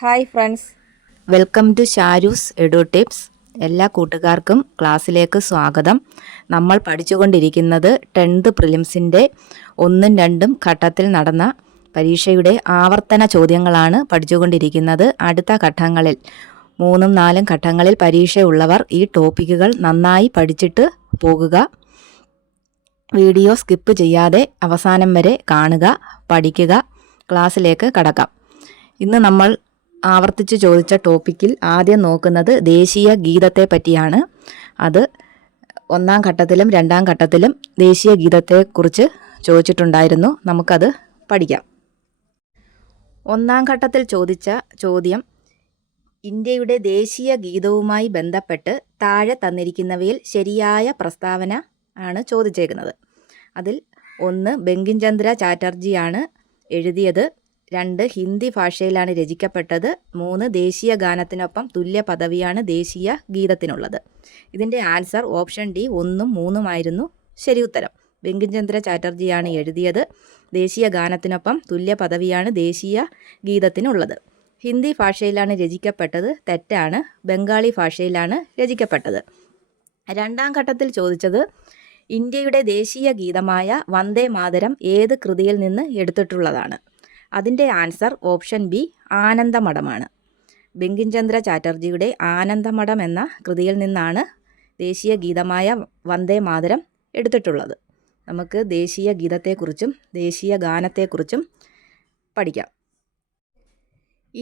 Hi friends, welcome to Sharu's edu tips. എല്ലാ കൂട്ടുകാർക്കും ക്ലാസ്സിലേക്ക് സ്വാഗതം. നമ്മൾ പഠിച്ചുകൊണ്ടിരിക്കുന്നത് 10th പ്രിലിംസിൻ്റെ 1ഉം 2ഉം ഘട്ടത്തിൽ നടന്ന പരീക്ഷയുടെ ആവർത്തന ചോദ്യങ്ങളാണ് പഠിച്ചുകൊണ്ടിരിക്കുന്നത്. അടുത്ത ഘട്ടങ്ങളിൽ 3ഉം 4ഉം ഘട്ടങ്ങളിൽ പരീക്ഷയുള്ളവർ ഈ ടോപ്പിക്കുകൾ നന്നായി പഠിച്ചിട്ട് പോകുക. വീഡിയോ സ്കിപ്പ് ചെയ്യാതെ അവസാനം വരെ കാണുക, പഠിക്കുക. ക്ലാസ്സിലേക്ക് കടക്കാം. ഇന്ന് നമ്മൾ ആവർത്തിച്ച് ചോദിച്ച ടോപ്പിക്കിൽ ആദ്യം നോക്കുന്നത് ദേശീയ ഗീതത്തെ പറ്റിയാണ്. അത് 1ാം ഘട്ടത്തിലും 2ാം ഘട്ടത്തിലും ദേശീയ ഗീതത്തെക്കുറിച്ച് ചോദിച്ചിട്ടുണ്ടായിരുന്നു. നമുക്കത് പഠിക്കാം. 1ാം ഘട്ടത്തിൽ ചോദിച്ച ചോദ്യം, ഇന്ത്യയുടെ ദേശീയ ഗീതവുമായി ബന്ധപ്പെട്ട് താഴെ തന്നിരിക്കുന്നവയിൽ ശരിയായ പ്രസ്താവന ആണ് ചോദിച്ചേക്കുന്നത്. അതിൽ 1 ബങ്കിം ചന്ദ്ര ചാറ്റർജിയാണ് എഴുതിയത്, 2 ഹിന്ദി ഭാഷയിലാണ് രചിക്കപ്പെട്ടത്, 3 ദേശീയ ഗാനത്തിനൊപ്പം തുല്യ പദവിയാണ് ദേശീയ ഗീതത്തിനുള്ളത്. ഇതിൻ്റെ ആൻസർ ഓപ്ഷൻ ഡി 1ഉം 3ഉം ആയിരുന്നു ശരി ഉത്തരം. ബങ്കിം ചന്ദ്ര ചാറ്റർജിയാണ് എഴുതിയത്, ദേശീയ ഗാനത്തിനൊപ്പം തുല്യ പദവിയാണ് ദേശീയ ഗീതത്തിനുള്ളത്. ഹിന്ദി ഭാഷയിലാണ് രചിക്കപ്പെട്ടത്, തെറ്റാണ്. ബംഗാളി ഭാഷയിലാണ് രചിക്കപ്പെട്ടത്. 2ാം ഘട്ടത്തിൽ ചോദിച്ചത്, ഇന്ത്യയുടെ ദേശീയ ഗീതമായ വന്ദേ മാതരം ഏത് കൃതിയിൽ നിന്ന് എടുത്തിട്ടുള്ളതാണ്? അതിൻ്റെ ആൻസർ ഓപ്ഷൻ ബി ആനന്ദമഠമാണ്. ബങ്കിം ചന്ദ്ര ചാറ്റർജിയുടെ ആനന്ദമഠം എന്ന കൃതിയിൽ നിന്നാണ് ദേശീയ ഗീതമായ വന്ദേ മാതരം എടുത്തിട്ടുള്ളത്. നമുക്ക് ദേശീയ ഗീതത്തെക്കുറിച്ചും ദേശീയ ഗാനത്തെക്കുറിച്ചും പഠിക്കാം.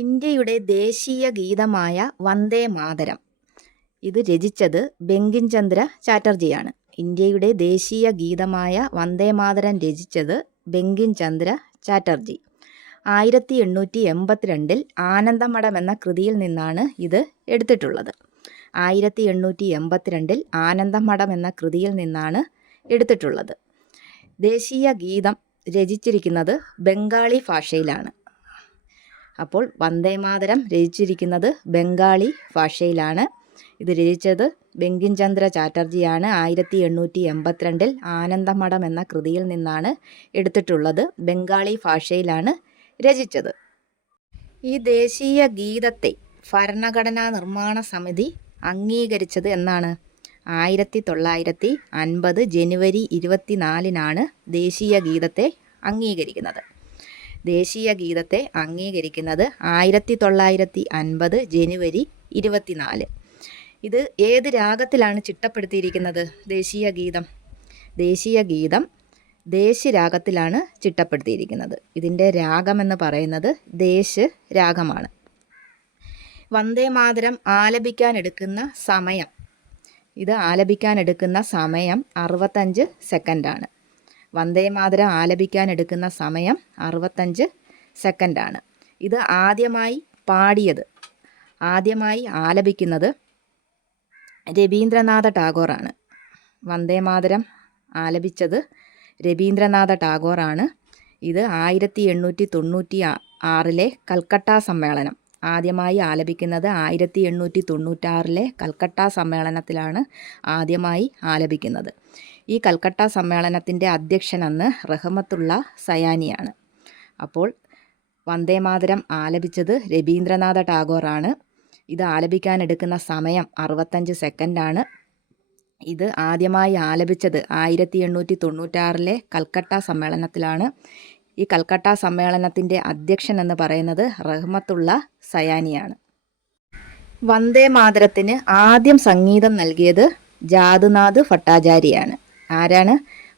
ഇന്ത്യയുടെ ദേശീയ ഗീതമായ വന്ദേ മാതരം ഇത് രചിച്ചത് ബങ്കിം ചന്ദ്ര ചാറ്റർജിയാണ്. ഇന്ത്യയുടെ ദേശീയ ഗീതമായ വന്ദേ മാതരം രചിച്ചത് ബങ്കിം ചന്ദ്ര ചാറ്റർജി. 1882 ആനന്ദമഠം എന്ന കൃതിയിൽ നിന്നാണ് ഇത് എടുത്തിട്ടുള്ളത്. 1882 ആനന്ദമഠം എന്ന കൃതിയിൽ നിന്നാണ് എടുത്തിട്ടുള്ളത്. ദേശീയ ഗീതം രചിച്ചിരിക്കുന്നത് ബംഗാളി ഭാഷയിലാണ്. അപ്പോൾ വന്ദേ മാതരം രചിച്ചിരിക്കുന്നത് ബംഗാളി ഭാഷയിലാണ്. ഇത് രചിച്ചത് ബങ്കിം ചന്ദ്ര ചാറ്റർജിയാണ്. 1882 ആനന്ദമഠം എന്ന കൃതിയിൽ നിന്നാണ് എടുത്തിട്ടുള്ളത്. ബംഗാളി ഭാഷയിലാണ് രചിച്ചത്. ഈ ദേശീയ ഗീതത്തെ ഭരണഘടനാ നിർമ്മാണ സമിതി അംഗീകരിച്ചത് എന്നാണ്? 1950 ജനുവരി 24-നാണ് ദേശീയ ഗീതത്തെ അംഗീകരിക്കുന്നത്. ദേശീയ ഗീതത്തെ അംഗീകരിക്കുന്നത് 1950 ജനുവരി 24. ഇത് ഏത് രാഗത്തിലാണ് ചിട്ടപ്പെടുത്തിയിരിക്കുന്നത്? ദേശീയ ഗീതം ദേശ് രാഗത്തിലാണ് ചിട്ടപ്പെടുത്തിയിരിക്കുന്നത്. ഇതിൻ്റെ രാഗമെന്ന് പറയുന്നത് ദേശ് രാഗമാണ്. വന്ദേ മാതരം ആലപിക്കാനെടുക്കുന്ന സമയം, ഇത് ആലപിക്കാനെടുക്കുന്ന സമയം 65 സെക്കൻഡാണ്. വന്ദേ മാതരം ആലപിക്കാനെടുക്കുന്ന സമയം 65 സെക്കൻഡാണ്. ഇത് ആദ്യമായി ആലപിക്കുന്നത് രവീന്ദ്രനാഥ ടാഗോറാണ്. വന്ദേ മാതരം ആലപിച്ചത് രവീന്ദ്രനാഥ ടാഗോറാണ്. ഇത് 1896 കൽക്കട്ട സമ്മേളനം, ആദ്യമായി ആലപിക്കുന്നത് 1896 കൽക്കട്ട സമ്മേളനത്തിലാണ് ആദ്യമായി ആലപിക്കുന്നത്. ഈ കൽക്കട്ട സമ്മേളനത്തിൻ്റെ അധ്യക്ഷനെന്ന് റഹ്മത്തുള്ള സയാനിയാണ്. അപ്പോൾ വന്ദേ മാതരം ആലപിച്ചത് രവീന്ദ്രനാഥ ടാഗോറാണ്. ഇത് ആലപിക്കാനെടുക്കുന്ന സമയം 65 സെക്കൻഡാണ്. ഇത് ആദ്യമായി ആലപിച്ചത് 1896 കൽക്കട്ട സമ്മേളനത്തിലാണ്. ഈ കൽക്കട്ട സമ്മേളനത്തിൻ്റെ അധ്യക്ഷൻ എന്ന് പറയുന്നത് റഹ്മത്തുള്ള സയാനിയാണ്. വന്ദേ മാതരത്തിന് ആദ്യം സംഗീതം നൽകിയത് ജാദുനാഥ് ഭട്ടാചാര്യയാണ്. ആരാണ്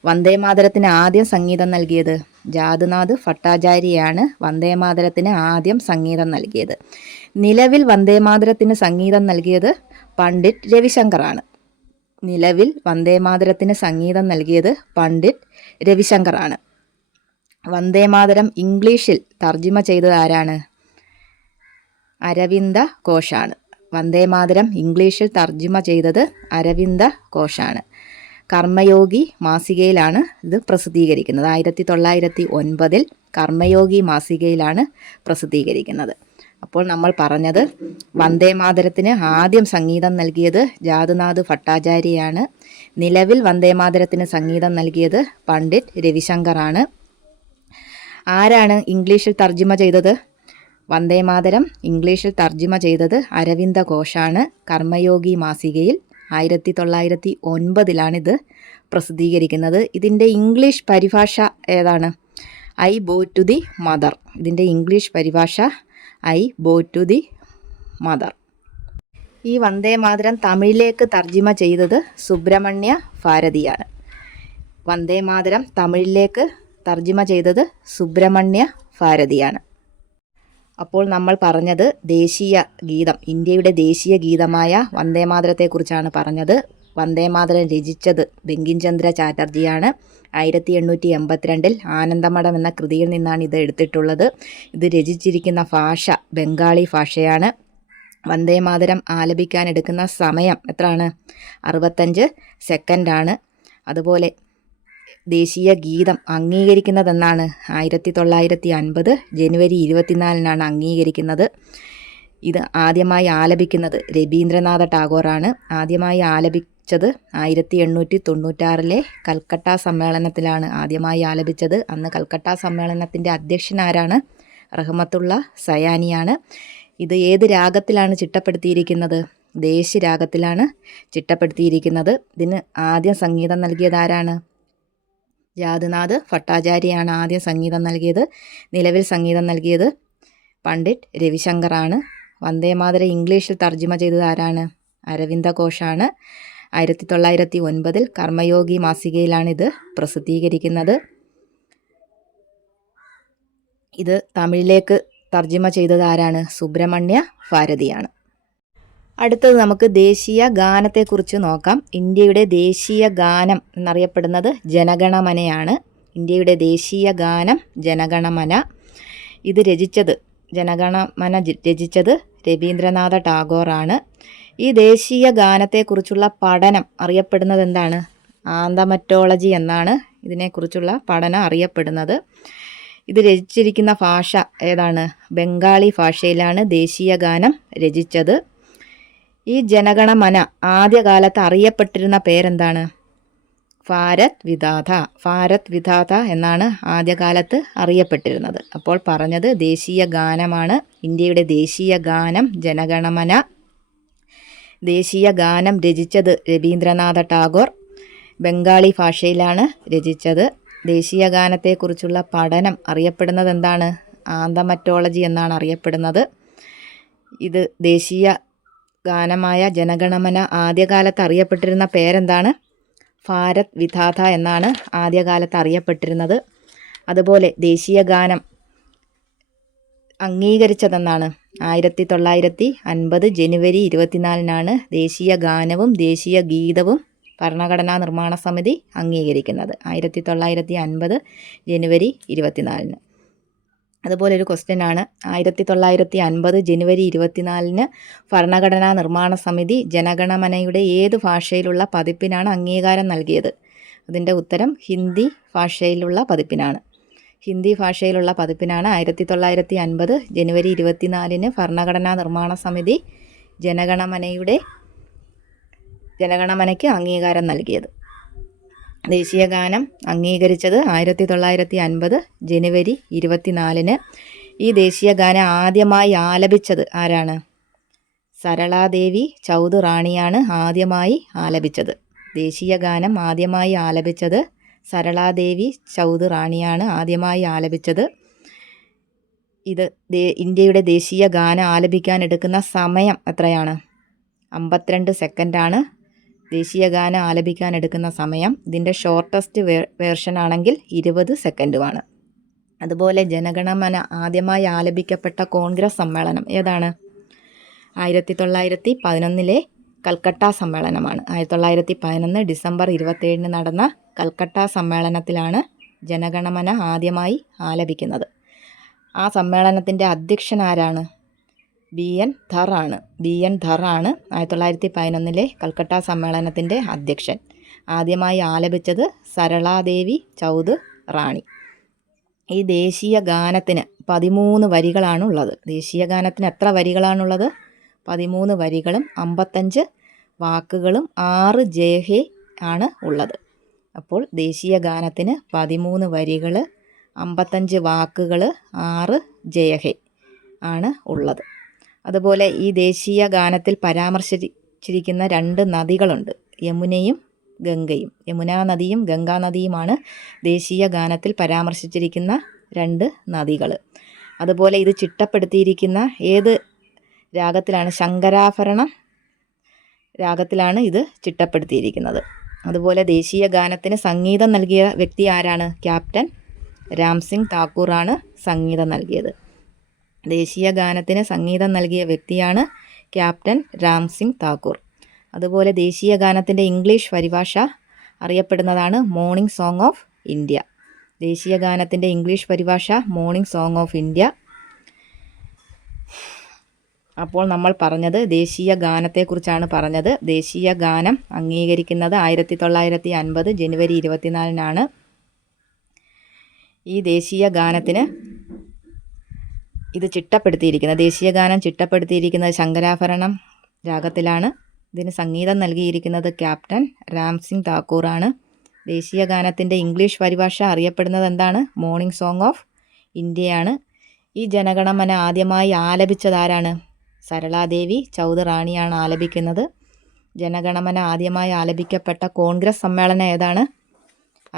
വന്ദേ മാതരത്തിന് ആദ്യം സംഗീതം നൽകിയത്? ജാദുനാഥ് ഭട്ടാചാര്യയാണ് വന്ദേ മാതരത്തിന് ആദ്യം സംഗീതം നൽകിയത്. നിലവിൽ വന്ദേ മാതരത്തിന് സംഗീതം നൽകിയത് പണ്ഡിറ്റ് രവിശങ്കറാണ്. വന്ദേ മാതരം ഇംഗ്ലീഷിൽ തർജിമ ചെയ്തത് ആരാണ്? അരവിന്ദ ഘോഷാണ്. വന്ദേ മാതരം ഇംഗ്ലീഷിൽ തർജിമ ചെയ്തത് അരവിന്ദ ഘോഷാണ്. കർമ്മയോഗി മാസികയിലാണ് ഇത് പ്രസിദ്ധീകരിക്കുന്നത്. 1909 കർമ്മയോഗി മാസികയിലാണ് പ്രസിദ്ധീകരിക്കുന്നത്. അപ്പോൾ നമ്മൾ പറഞ്ഞത് വന്ദേ മാതരത്തിന് ആദ്യം സംഗീതം നൽകിയത് ജാദുനാഥ് ഭട്ടാചാര്യയാണ്. നിലവിൽ വന്ദേ മാതരത്തിന് സംഗീതം നൽകിയത് പണ്ഡിറ്റ് രവിശങ്കറാണ്. ആരാണ് ഇംഗ്ലീഷിൽ തർജ്ജിമ ചെയ്തത്? വന്ദേമാതരം ഇംഗ്ലീഷിൽ തർജ്ജിമ ചെയ്തത് അരവിന്ദ ഘോഷാണ്. കർമ്മയോഗി മാസികയിൽ 1909 പ്രസിദ്ധീകരിക്കുന്നത്. ഇതിൻ്റെ ഇംഗ്ലീഷ് പരിഭാഷ ഏതാണ്? I bow to the mother. ഇതിൻ്റെ ഇംഗ്ലീഷ് പരിഭാഷ I bow to the mother. ഈ വന്ദേമാതരം തമിഴിലേക്ക് തർജ്ജിമ ചെയ്തത് സുബ്രഹ്മണ്യ ഭാരതിയാണ്. വന്ദേമാതരം തമിഴിലേക്ക് തർജ്ജിമ ചെയ്തത് സുബ്രഹ്മണ്യ ഭാരതിയാണ്. അപ്പോൾ നമ്മൾ പറഞ്ഞത് ദേശീയ ഗീതം, ഇന്ത്യയുടെ ദേശീയ ഗീതമായ വന്ദേമാതരത്തെക്കുറിച്ചാണ് പറഞ്ഞത്. വന്ദേമാതരം രചിച്ചത് ബങ്കിം ചന്ദ്ര ചാറ്റർജിയാണ്. 1882 ആനന്ദമഠം എന്ന കൃതിയിൽ നിന്നാണ് ഇത് എടുത്തിട്ടുള്ളത്. ഇത് രചിച്ചിരിക്കുന്ന ഭാഷ ബംഗാളി ഭാഷയാണ്. വന്ദേമാതരം ആലപിക്കാൻ എടുക്കുന്ന സമയം എത്രയാണ്? 65 സെക്കൻഡാണ്. അതുപോലെ ദേശീയ ഗീതം അംഗീകരിക്കുന്നതെന്നാണ്? 1950 ജനുവരി 24 അംഗീകരിക്കുന്നത്. ഇത് ആദ്യമായി ആലപിക്കുന്നത് രവീന്ദ്രനാഥ ടാഗോറാണ്. ആദ്യമായി ആലപിച്ചത് 1896 കൽക്കട്ട സമ്മേളനത്തിലാണ് ആദ്യമായി ആലപിച്ചത്. അന്ന് കൽക്കട്ട സമ്മേളനത്തിൻ്റെ അധ്യക്ഷൻ ആരാണ്? റഹ്മത്തുള്ള സയാനിയാണ്. ഇത് ഏത് രാഗത്തിലാണ് ചിട്ടപ്പെടുത്തിയിരിക്കുന്നത്? ദേശ് രാഗത്തിലാണ് ചിട്ടപ്പെടുത്തിയിരിക്കുന്നത്. ഇതിന് ആദ്യം സംഗീതം നൽകിയത് ആരാണ്? ജാദുനാഥ് ഭട്ടാചാര്യയാണ് ആദ്യം സംഗീതം നൽകിയത്. നിലവിൽ സംഗീതം നൽകിയത് പണ്ഡിറ്റ് രവിശങ്കറാണ്. വന്ദേമാതരം ഇംഗ്ലീഷിൽ തർജ്ജിമ ചെയ്തത് ആരാണ്? അരവിന്ദ ഘോഷാണ്. 1909 കർമ്മയോഗി മാസികയിലാണ് ഇത് പ്രസിദ്ധീകരിക്കുന്നത്. ഇത് തമിഴിലേക്ക് തർജ്ജിമ ചെയ്തത് ആരാണ്? സുബ്രഹ്മണ്യ ഭാരതിയാണ്. അടുത്തത് നമുക്ക് ദേശീയ ഗാനത്തെക്കുറിച്ച് നോക്കാം. ഇന്ത്യയുടെ ദേശീയ ഗാനം എന്നറിയപ്പെടുന്നത് ജനഗണമനയാണ്. ഇന്ത്യയുടെ ദേശീയ ഗാനം ജനഗണമന. ഇത് ജനഗണമന രചിച്ചത് രവീന്ദ്രനാഥ ടാഗോറാണ്. ഈ ദേശീയ ഗാനത്തെക്കുറിച്ചുള്ള പഠനം അറിയപ്പെടുന്നത് എന്താണ്? ആന്തമറ്റോളജി എന്നാണ് ഇതിനെക്കുറിച്ചുള്ള പഠനം അറിയപ്പെടുന്നത്. ഇത് രചിച്ചിരിക്കുന്ന ഭാഷ ഏതാണ്? ബംഗാളി ഭാഷയിലാണ് ദേശീയ ഗാനം രചിച്ചത്. ഈ ജനഗണമന ആദ്യകാലത്ത് അറിയപ്പെട്ടിരുന്ന പേരെന്താണ്? ഭാരത് വിധാത. ഭാരത് വിധാത എന്നാണ് ആദ്യകാലത്ത് അറിയപ്പെട്ടിരുന്നത്. അപ്പോൾ പറഞ്ഞത് ദേശീയ ഗാനമാണ്. ഇന്ത്യയുടെ ദേശീയ ഗാനം ജനഗണമന. ദേശീയ ഗാനം രചിച്ചത് രവീന്ദ്രനാഥ ടാഗോർ. ബംഗാളി ഭാഷയിലാണ് രചിച്ചത്. ദേശീയ ഗാനത്തെക്കുറിച്ചുള്ള പഠനം അറിയപ്പെടുന്നത് എന്താണ്? ആന്തമറ്റോളജി എന്നാണ് അറിയപ്പെടുന്നത്. ഇത് ദേശീയ ഗാനമായ ജനഗണമന ആദ്യകാലത്ത് അറിയപ്പെട്ടിരുന്ന പേരെന്താണ്? ഭാരത് വിധാത എന്നാണ് ആദ്യകാലത്ത് അറിയപ്പെട്ടിരുന്നത്. അതുപോലെ ദേശീയ ഗാനം അംഗീകരിച്ചതെന്നാണ്? 1950 ജനുവരി 24 ദേശീയ ഗാനവും ദേശീയ ഗീതവും ഭരണഘടനാ നിർമ്മാണ സമിതി അംഗീകരിക്കുന്നത്. 1950 ജനുവരി 24. അതുപോലെ ഒരു ക്വസ്റ്റ്യൻ ആണ്. 1950 ജനുവരി 24 ഭരണഘടനാ നിർമ്മാണ സമിതി ജനഗണമനയുടെ ഏത് ഭാഷയിലുള്ള പതിപ്പിനാണ് അംഗീകാരം നൽകിയത്? അതിൻ്റെ ഉത്തരം ഹിന്ദി ഭാഷയിലുള്ള പതിപ്പിനാണ്. ഹിന്ദി ഭാഷയിലുള്ള പതിപ്പിനാണ് 1950 ജനുവരി 24 ഭരണഘടനാ നിർമ്മാണ സമിതി ജനഗണമനയ്ക്ക് അംഗീകാരം നൽകിയത്. ദേശീയ ഗാനം അംഗീകരിച്ചത് 1950 ജനുവരി 24. ഈ ദേശീയ ഗാനം ആദ്യമായി ആലപിച്ചത് ആരാണ്? സരളാദേവി ചൗധ് റാണിയാണ് ആദ്യമായി ആലപിച്ചത്. ദേശീയ ഗാനം ആദ്യമായി ആലപിച്ചത് സരളാദേവി ചൗധ് റാണിയാണ് ആദ്യമായി ആലപിച്ചത്. ഇത് ഇന്ത്യയുടെ ദേശീയ ഗാനം ആലപിക്കാൻ എടുക്കുന്ന സമയം എത്രയാണ്? 52 സെക്കൻഡാണ് ദേശീയ ഗാനം ആലപിക്കാൻ എടുക്കുന്ന സമയം. ഇതിൻ്റെ ഷോർട്ടസ്റ്റ് വേർഷൻ ആണെങ്കിൽ 20 സെക്കൻഡുമാണ്. അതുപോലെ ജനഗണമന ആദ്യമായി ആലപിക്കപ്പെട്ട കോൺഗ്രസ് സമ്മേളനം ഏതാണ്? 1911 കൽക്കട്ട സമ്മേളനമാണ്. 1911 ഡിസംബർ 27 നടന്ന കൽക്കട്ട സമ്മേളനത്തിലാണ് ജനഗണമന ആദ്യമായി ആലപിക്കുന്നത്. ആ സമ്മേളനത്തിൻ്റെ അധ്യക്ഷൻ ആരാണ്? BN ധർ ആണ്. BN ധർ ആണ് 1911 കൽക്കട്ട സമ്മേളനത്തിൻ്റെ അധ്യക്ഷൻ. ആദ്യമായി ആലപിച്ചത് സരളാദേവി ചൗധ് റാണി. ഈ ദേശീയ ഗാനത്തിന് 13 വരികളാണുള്ളത്. ദേശീയ ഗാനത്തിന് എത്ര വരികളാണുള്ളത്? 13 വരികളും 55 വാക്കുകളും 6 ജേഹേ ആണ് ഉള്ളത്. അപ്പോൾ ദേശീയ ഗാനത്തിന് 13 വരികൾ, 55 വാക്കുകൾ, 6 ജയഹേ ആണ് ഉള്ളത്. അതുപോലെ ഈ ദേശീയ ഗാനത്തിൽ പരാമർശിച്ചിരിക്കുന്ന 2 നദികളുണ്ട്, യമുനയും ഗംഗയും. യമുനാ നദിയും ഗംഗാ നദിയുമാണ് ദേശീയ ഗാനത്തിൽ പരാമർശിച്ചിരിക്കുന്ന 2 നദികൾ. അതുപോലെ ഇത് ചിട്ടപ്പെടുത്തിയിരിക്കുന്ന ഏത് രാഗത്തിലാണ്? ശങ്കരാഭരണം രാഗത്തിലാണ് ഇത് ചിട്ടപ്പെടുത്തിയിരിക്കുന്നത്. അതുപോലെ ദേശീയ ഗാനത്തിന് സംഗീതം നൽകിയ വ്യക്തി ആരാണ്? ക്യാപ്റ്റൻ രാംസിംഗ് താക്കൂറാണ് സംഗീതം നൽകിയത്. ദേശീയ ഗാനത്തിന് സംഗീതം നൽകിയ വ്യക്തിയാണ് ക്യാപ്റ്റൻ രാംസിംഗ് താക്കൂർ. അതുപോലെ ദേശീയ ഗാനത്തിൻ്റെ ഇംഗ്ലീഷ് പരിഭാഷ അറിയപ്പെടുന്നതാണ് മോർണിംഗ് സോങ് ഓഫ് ഇന്ത്യ. ദേശീയ ഗാനത്തിൻ്റെ ഇംഗ്ലീഷ് പരിഭാഷ മോർണിംഗ് സോങ് ഓഫ് ഇന്ത്യ. അപ്പോൾ നമ്മൾ പറഞ്ഞത് ദേശീയ ഗാനത്തെക്കുറിച്ചാണ് പറഞ്ഞത്. ദേശീയ ഗാനം അംഗീകരിക്കുന്നത് 1950 ജനുവരി 24-നാണ്. ഈ ദേശീയ ഗാനത്തിന് ഇത് ചിട്ടപ്പെടുത്തിയിരിക്കുന്നത്, ദേശീയ ഗാനം ചിട്ടപ്പെടുത്തിയിരിക്കുന്നത് ശങ്കരാഭരണം രാഗത്തിലാണ്. ഇതിന് സംഗീതം നൽകിയിരിക്കുന്നത് ക്യാപ്റ്റൻ രാംസിംഗ് താക്കൂറാണ്. ദേശീയ ഗാനത്തിൻ്റെ ഇംഗ്ലീഷ് പരിഭാഷ അറിയപ്പെടുന്നത് എന്താണ്? മോർണിംഗ് സോങ് ഓഫ് ഇന്ത്യയാണ്. ഈ ജനഗണമന ആദ്യമായി ആലപിച്ചതാരാണ്? സരളാദേവി ചൗധറാണിയാണ് ആലപിക്കുന്നത്. ജനഗണമന ആദ്യമായി ആലപിക്കപ്പെട്ട കോൺഗ്രസ് സമ്മേളനം ഏതാണ്?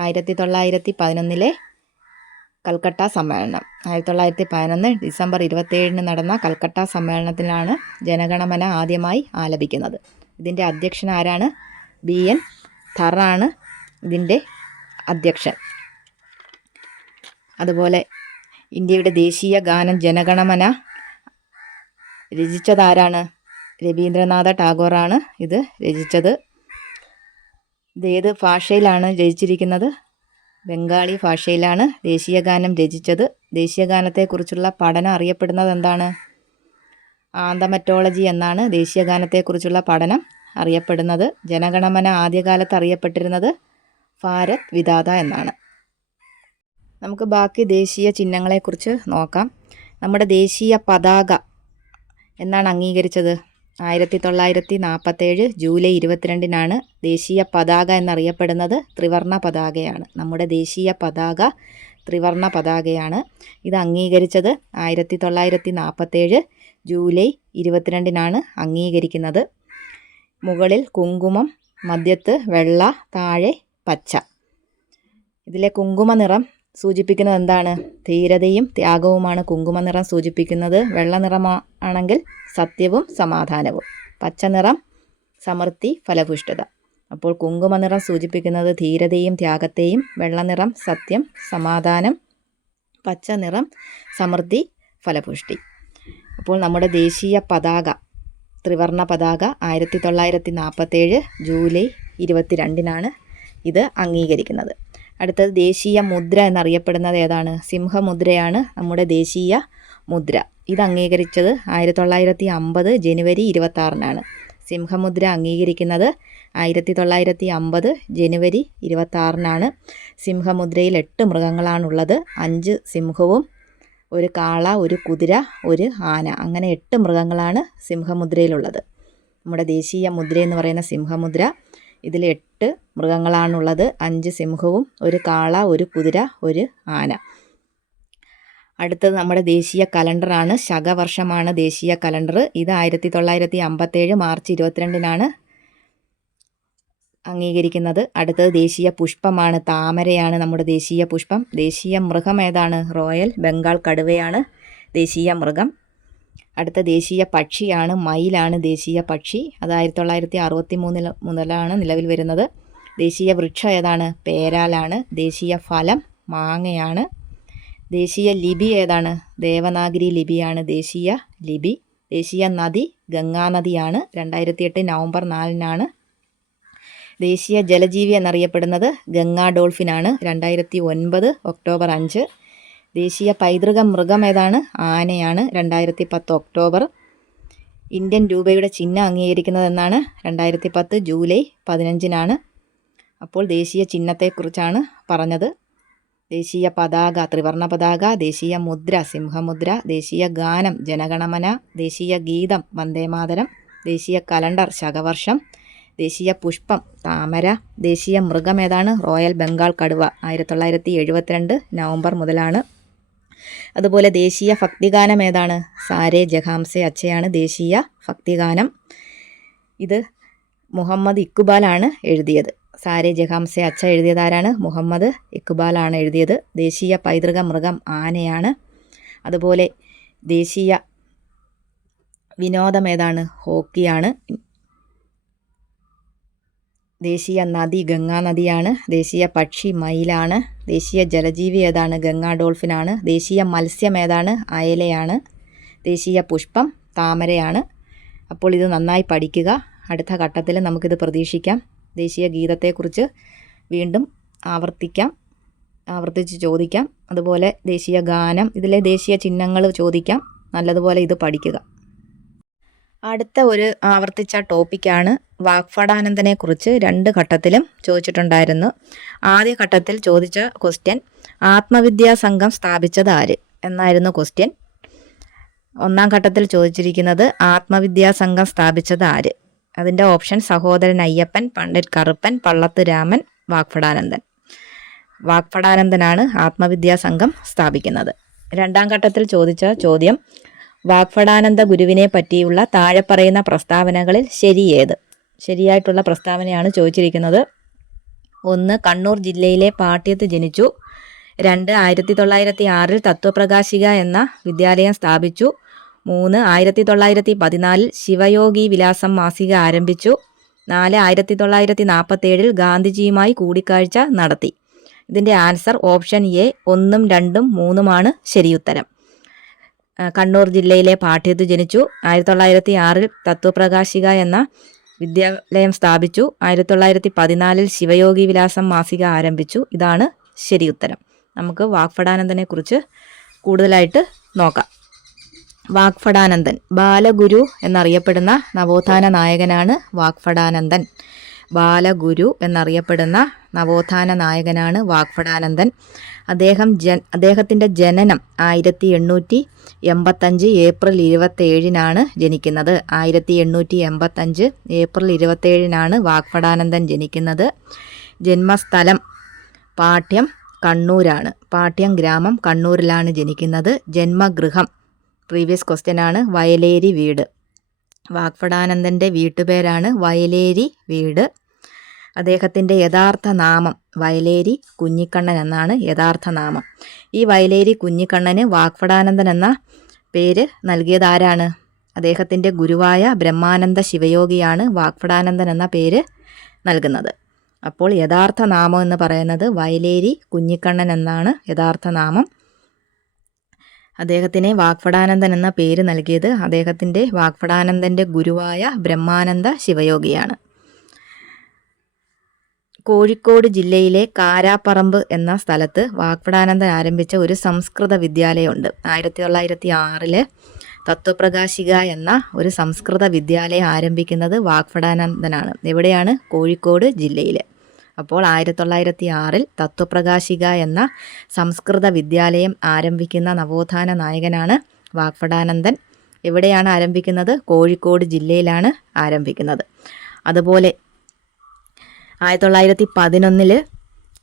1911 കൽക്കട്ട സമ്മേളനം. 1911 ഡിസംബർ 27 നടന്ന കൽക്കട്ട സമ്മേളനത്തിലാണ് ജനഗണമന ആദ്യമായി ആലപിക്കുന്നത്. ഇതിൻ്റെ അധ്യക്ഷൻ ആരാണ്? BN ധറാണ് ഇതിൻ്റെ അധ്യക്ഷൻ. അതുപോലെ ഇന്ത്യയുടെ ദേശീയ ഗാനം ജനഗണമന രചിച്ചതാരാണ്? രവീന്ദ്രനാഥ ടാഗോറാണ് ഇത് രചിച്ചത്. ഇത് ഏത് ഭാഷയിലാണ് രചിച്ചിരിക്കുന്നത്? ബംഗാളി ഭാഷയിലാണ് ദേശീയ ഗാനം രചിച്ചത്. ദേശീയ ഗാനത്തെക്കുറിച്ചുള്ള പഠനം അറിയപ്പെടുന്നത് എന്താണ്? ആന്തമറ്റോളജി എന്നാണ് ദേശീയ ഗാനത്തെക്കുറിച്ചുള്ള പഠനം അറിയപ്പെടുന്നത്. ജനഗണമന ആദ്യകാലത്ത് അറിയപ്പെട്ടിരുന്നത് ഭാരത് വിധാത എന്നാണ്. നമുക്ക് ബാക്കി ദേശീയ ചിഹ്നങ്ങളെക്കുറിച്ച് നോക്കാം. നമ്മുടെ ദേശീയ പതാക എന്നാണ് അംഗീകരിച്ചത്? 1947 ജൂലൈ 22-നാണ് ദേശീയ പതാക എന്നറിയപ്പെടുന്നത് ത്രിവർണ പതാകയാണ്. നമ്മുടെ ദേശീയ പതാക ത്രിവർണ പതാകയാണ്. ഇത് അംഗീകരിച്ചത് 1947 ജൂലൈ 22-നാണ് അംഗീകരിക്കുന്നത്. മുകളിൽ കുങ്കുമം, മധ്യത്ത് വെള്ള, താഴെ പച്ച. ഇതിലെ കുങ്കുമ നിറം സൂചിപ്പിക്കുന്നത് എന്താണ്? ധീരതയും ത്യാഗവുമാണ് കുങ്കുമ നിറം സൂചിപ്പിക്കുന്നത്. വെള്ള നിറമാണെങ്കിൽ സത്യവും സമാധാനവും. പച്ച നിറം സമൃദ്ധി, ഫലഭൂഷ്ഠത. അപ്പോൾ കുങ്കുമ നിറം സൂചിപ്പിക്കുന്നത് ധീരതയും ത്യാഗത്തെയും, വെള്ള നിറം സത്യം, സമാധാനം, പച്ച നിറം സമൃദ്ധി, ഫലപുഷ്ടി. അപ്പോൾ നമ്മുടെ ദേശീയ പതാക ത്രിവർണ പതാക 1947 ജൂലൈ 22-നാണ് ഇത് അംഗീകരിക്കുന്നത്. അടുത്തത് ദേശീയ മുദ്ര എന്നറിയപ്പെടുന്നത് ഏതാണ്? സിംഹമുദ്രയാണ് നമ്മുടെ ദേശീയ മുദ്ര. ഇത് അംഗീകരിച്ചത് 1950 ജനുവരി 26-നാണ്. സിംഹമുദ്ര അംഗീകരിക്കുന്നത് 1950 ജനുവരി 26-നാണ്. സിംഹമുദ്രയിൽ 8 മൃഗങ്ങളാണുള്ളത്. 5 സിംഹവും, ഒരു കാള, ഒരു കുതിര, ഒരു ആന, അങ്ങനെ 8 മൃഗങ്ങളാണ് സിംഹമുദ്രയിലുള്ളത്. നമ്മുടെ ദേശീയ മുദ്ര എന്ന് പറയുന്ന സിംഹമുദ്ര. ഇതിൽ 8 മൃഗങ്ങളാണുള്ളത്. 5 സിംഹവും, ഒരു കാള, ഒരു കുതിര, ഒരു ആന. അടുത്തത് നമ്മുടെ ദേശീയ കലണ്ടറാണ്. ശകവർഷമാണ് ദേശീയ കലണ്ടർ. ഇത് 1957 മാർച്ച് 22-നാണ് അംഗീകരിക്കുന്നത്. അടുത്തത് ദേശീയ പുഷ്പമാണ്. താമരയാണ് നമ്മുടെ ദേശീയ പുഷ്പം. ദേശീയ മൃഗം ഏതാണ്? റോയൽ ബംഗാൾ കടുവയാണ് ദേശീയ മൃഗം. അടുത്ത ദേശീയ പക്ഷിയാണ് മയിലാണ് ദേശീയ പക്ഷി. അത് 1963 മുതലാണ് നിലവിൽ വരുന്നത്. ദേശീയ വൃക്ഷം ഏതാണ്? പേരാലാണ്. ദേശീയ ഫലം മാങ്ങയാണ്. ദേശീയ ലിപി ഏതാണ്? ദേവനാഗരി ലിപിയാണ് ദേശീയ ലിപി. ദേശീയ നദി ഗംഗാനദിയാണ്. 2008 നവംബർ 4-നാണ്. ദേശീയ ജലജീവി എന്നറിയപ്പെടുന്നത് ഗംഗാ ഡോൾഫിനാണ്. 2009 ഒക്ടോബർ 5. ദേശീയ പൈതൃക മൃഗം ഏതാണ്? ആനയാണ്. 2010 ഒക്ടോബർ. ഇന്ത്യൻ രൂപയുടെ ചിഹ്നം അംഗീകരിക്കുന്നത് എന്നാണ്? 2010 ജൂലൈ 15-നാണ്. അപ്പോൾ ദേശീയ ചിഹ്നത്തെക്കുറിച്ചാണ് പറഞ്ഞത്. ദേശീയ പതാക ത്രിവർണ പതാക, ദേശീയ മുദ്ര സിംഹമുദ്ര, ദേശീയ ഗാനം ജനഗണമന, ദേശീയ ഗീതം വന്ദേമാതരം, ദേശീയ കലണ്ടർ ശകവർഷം, ദേശീയ പുഷ്പം താമര. ദേശീയ മൃഗം ഏതാണ്? റോയൽ ബംഗാൾ കടുവ. 1972 നവംബർ മുതലാണ്. അതുപോലെ ദേശീയ ഭക്തിഗാനം ഏതാണ്? സാരേ ജഹാംസെ അച്ഛയാണ് ദേശീയ ഭക്തിഗാനം. ഇത് മുഹമ്മദ് ഇക്ബാലാണ് എഴുതിയത്. സാരേ ജഹാംസെ അച്ഛ എഴുതിയതാരാണ്? മുഹമ്മദ് ഇക്ബാലാണ് എഴുതിയത്. ദേശീയ പൈതൃക മൃഗം ആനയാണ്. അതുപോലെ ദേശീയ വിനോദം ഏതാണ്? ഹോക്കിയാണ്. ദേശീയ നദി ഗംഗാ നദിയാണ്. ദേശീയ പക്ഷി മയിലാണ്. ദേശീയ ജലജീവി ഏതാണ്? ഗംഗാ ഡോൾഫിനാണ്. ദേശീയ മത്സ്യം ഏതാണ്? അയലയാണ്. ദേശീയ പുഷ്പം താമരയാണ്. അപ്പോൾ ഇത് നന്നായി പഠിക്കുക. അടുത്ത ഘട്ടത്തിൽ നമുക്കിത് പ്രതീക്ഷിക്കാം. ദേശീയ ഗീതത്തെക്കുറിച്ച് വീണ്ടും ആവർത്തിച്ച് ചോദിക്കാം. അതുപോലെ ദേശീയ ഗാനം, ഇതിലെ ദേശീയ ചിഹ്നങ്ങൾ ചോദിക്കാം. നല്ലതുപോലെ ഇത് പഠിക്കുക. അടുത്ത ഒരു ആവർത്തിച്ച ടോപ്പിക്കാണ് വാഗ്ഭടാനന്ദനെ കുറിച്ച് 2 ഘട്ടത്തിലും ചോദിച്ചിട്ടുണ്ടായിരുന്നു. ആദ്യ ഘട്ടത്തിൽ ചോദിച്ച ക്വസ്റ്റ്യൻ ആത്മവിദ്യാ സംഘം സ്ഥാപിച്ചത് ആര് എന്നായിരുന്നു ക്വസ്റ്റ്യൻ. 1-ാം ഘട്ടത്തിൽ ചോദിച്ചിരിക്കുന്നത് ആത്മവിദ്യാ സംഘം സ്ഥാപിച്ചത് ആര്. അതിൻ്റെ ഓപ്ഷൻ സഹോദരൻ അയ്യപ്പൻ, പണ്ഡിറ്റ് കറുപ്പൻ, പള്ളത്ത് രാമൻ, വാഗ്ഭടാനന്ദൻ. വാഗ്ഭടാനന്ദനാണ് ആത്മവിദ്യാ സംഘം സ്ഥാപിക്കുന്നത്. 2-ാം ഘട്ടത്തിൽ ചോദിച്ച ചോദ്യം വാഗ്ഭടാനന്ദ ഗുരുവിനെ പറ്റിയുള്ള താഴെ പറയുന്ന പ്രസ്താവനകളിൽ ശരിയേത്. ശരിയായിട്ടുള്ള പ്രസ്താവനയാണ് ചോദിച്ചിരിക്കുന്നത്. 1. കണ്ണൂർ ജില്ലയിലെ പാട്യത്ത് ജനിച്ചു. 2. 1906 തത്വപ്രകാശിക എന്ന വിദ്യാലയം സ്ഥാപിച്ചു. 3. 1914 ശിവയോഗി വിലാസം മാസിക ആരംഭിച്ചു. 4. 1947 ഗാന്ധിജിയുമായി കൂടിക്കാഴ്ച നടത്തി. ഇതിൻ്റെ ആൻസർ ഓപ്ഷൻ എ 1, 2, 3 ശരിയുത്തരം. കണ്ണൂർ ജില്ലയിലെ പാട്യത്ത് ജനിച്ചു. 1906 തത്വപ്രകാശിക എന്ന വിദ്യാലയം സ്ഥാപിച്ചു. 1914 ശിവയോഗി വിലാസം മാസിക ആരംഭിച്ചു. ഇതാണ് ശരിയുത്തരം. നമുക്ക് വാഗ്ഭടാനന്ദനെ കുറിച്ച് കൂടുതലായിട്ട് നോക്കാം. വാഗ്ഭടാനന്ദൻ ബാലഗുരു എന്നറിയപ്പെടുന്ന നവോത്ഥാന നായകനാണ് വാഗ്ഭടാനന്ദൻ. ബാലഗുരു എന്നറിയപ്പെടുന്ന നവോത്ഥാന നായകനാണ് വാഗ്ഭടാനന്ദൻ. അദ്ദേഹത്തിൻ്റെ ജനനം 1885 ഏപ്രിൽ 27 ജനിക്കുന്നത്. 1885 ഏപ്രിൽ 27 വാഗ്ഭടാനന്ദൻ ജനിക്കുന്നത്. ജന്മസ്ഥലം പാട്യം കണ്ണൂരാണ്. പാട്യം ഗ്രാമം കണ്ണൂരിലാണ് ജനിക്കുന്നത്. ജന്മഗൃഹം പ്രീവിയസ് ക്വസ്റ്റ്യനാണ് വയലേരി വീട്. വാഗ്ഭടാനന്ദൻ്റെ വീട്ടുപേരാണ് വയലേരി വീട്. അദ്ദേഹത്തിൻ്റെ യഥാർത്ഥ നാമം വയലേരി കുഞ്ഞിക്കണ്ണൻ എന്നാണ് യഥാർത്ഥ നാമം. ഈ വയലേരി കുഞ്ഞിക്കണ്ണന് വാഗ്ഭടാനന്ദൻ എന്ന പേര് നൽകിയത് ആരാണ്? അദ്ദേഹത്തിൻ്റെ ഗുരുവായ ബ്രഹ്മാനന്ദ ശിവയോഗിയാണ് വാഗ്ഭടാനന്ദൻ എന്ന പേര് നൽകുന്നത്. അപ്പോൾ യഥാർത്ഥ നാമം എന്ന് പറയുന്നത് വയലേരി കുഞ്ഞിക്കണ്ണൻ എന്നാണ് യഥാർത്ഥ നാമം. അദ്ദേഹത്തിന് വാഗ്ഭടാനന്ദൻ എന്ന പേര് നൽകിയത് വാഗ്ഭടാനന്ദൻ്റെ ഗുരുവായ ബ്രഹ്മാനന്ദ ശിവയോഗിയാണ്. കോഴിക്കോട് ജില്ലയിലെ കാരാപ്പറമ്പ് എന്ന സ്ഥലത്ത് വാഗ്ഭടാനന്ദൻ ആരംഭിച്ച ഒരു സംസ്കൃത വിദ്യാലയമുണ്ട്. 1906 തത്വപ്രകാശിക എന്ന ഒരു സംസ്കൃത വിദ്യാലയം ആരംഭിക്കുന്നത് വാഗ്ഭടാനന്ദനാണ്. എവിടെയാണ്? കോഴിക്കോട് ജില്ലയിൽ. അപ്പോൾ 1906 തത്വപ്രകാശിക എന്ന സംസ്കൃത വിദ്യാലയം ആരംഭിക്കുന്ന നവോത്ഥാന നായകനാണ് വാഗ്ഭടാനന്ദൻ. എവിടെയാണ് ആരംഭിക്കുന്നത്? കോഴിക്കോട് ജില്ലയിലാണ് ആരംഭിക്കുന്നത്. അതുപോലെ 1911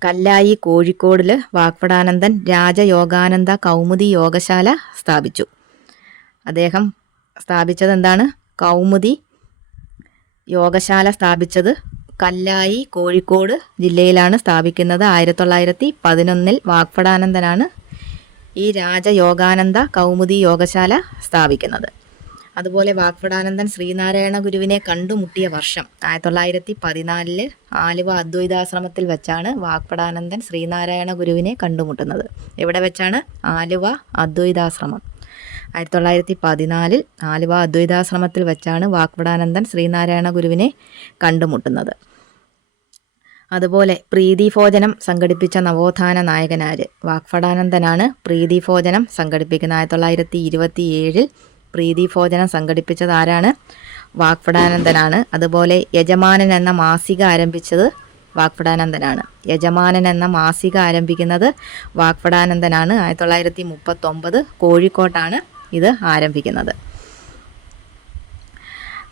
കല്ലായി കോഴിക്കോടിൽ വാഗ്ഭടാനന്ദൻ രാജയോഗാനന്ദ കൗമുദി യോഗശാല സ്ഥാപിച്ചു. അദ്ദേഹം സ്ഥാപിച്ചത് എന്താണ്? കൗമുദി യോഗശാല സ്ഥാപിച്ചത് കല്ലായി കോഴിക്കോട് ജില്ലയിലാണ് സ്ഥാപിക്കുന്നത്. 1911 വാഗ്ഭടാനന്ദനാണ് ഈ രാജയോഗാനന്ദ കൗമുദി യോഗശാല സ്ഥാപിക്കുന്നത്. അതുപോലെ വാഗ്ഭടാനന്ദൻ ശ്രീനാരായണ ഗുരുവിനെ കണ്ടുമുട്ടിയ വർഷം 1914 ആലുവ അദ്വൈതാശ്രമത്തിൽ വെച്ചാണ് വാഗ്ഭടാനന്ദൻ ശ്രീനാരായണ ഗുരുവിനെ കണ്ടുമുട്ടുന്നത്. എവിടെ വെച്ചാണ്? ആലുവ അദ്വൈതാശ്രമം. 1914 ആലുവ അദ്വൈതാശ്രമത്തിൽ വെച്ചാണ് വാഗ്ഭടാനന്ദൻ ശ്രീനാരായണ ഗുരുവിനെ കണ്ടുമുട്ടുന്നത്. അതുപോലെ പ്രീതിഭോജനം സംഘടിപ്പിച്ച നവോത്ഥാന നായകനാര്? വാഗ്ഭടാനന്ദനാണ് പ്രീതിഭോജനം സംഘടിപ്പിക്കുന്നത്. 1927 പ്രീതിഭോജനം സംഘടിപ്പിച്ചത് ആരാണ്? വാഗ്ഭടാനന്ദനാണ്. അതുപോലെ യജമാനൻ എന്ന മാസിക ആരംഭിച്ചത് വാഗ്ഭടാനന്ദനാണ്. യജമാനൻ എന്ന മാസിക ആരംഭിക്കുന്നത് വാഗ്ഭടാനന്ദനാണ്. 1939 കോഴിക്കോട്ടാണ് ഇത് ആരംഭിക്കുന്നത്.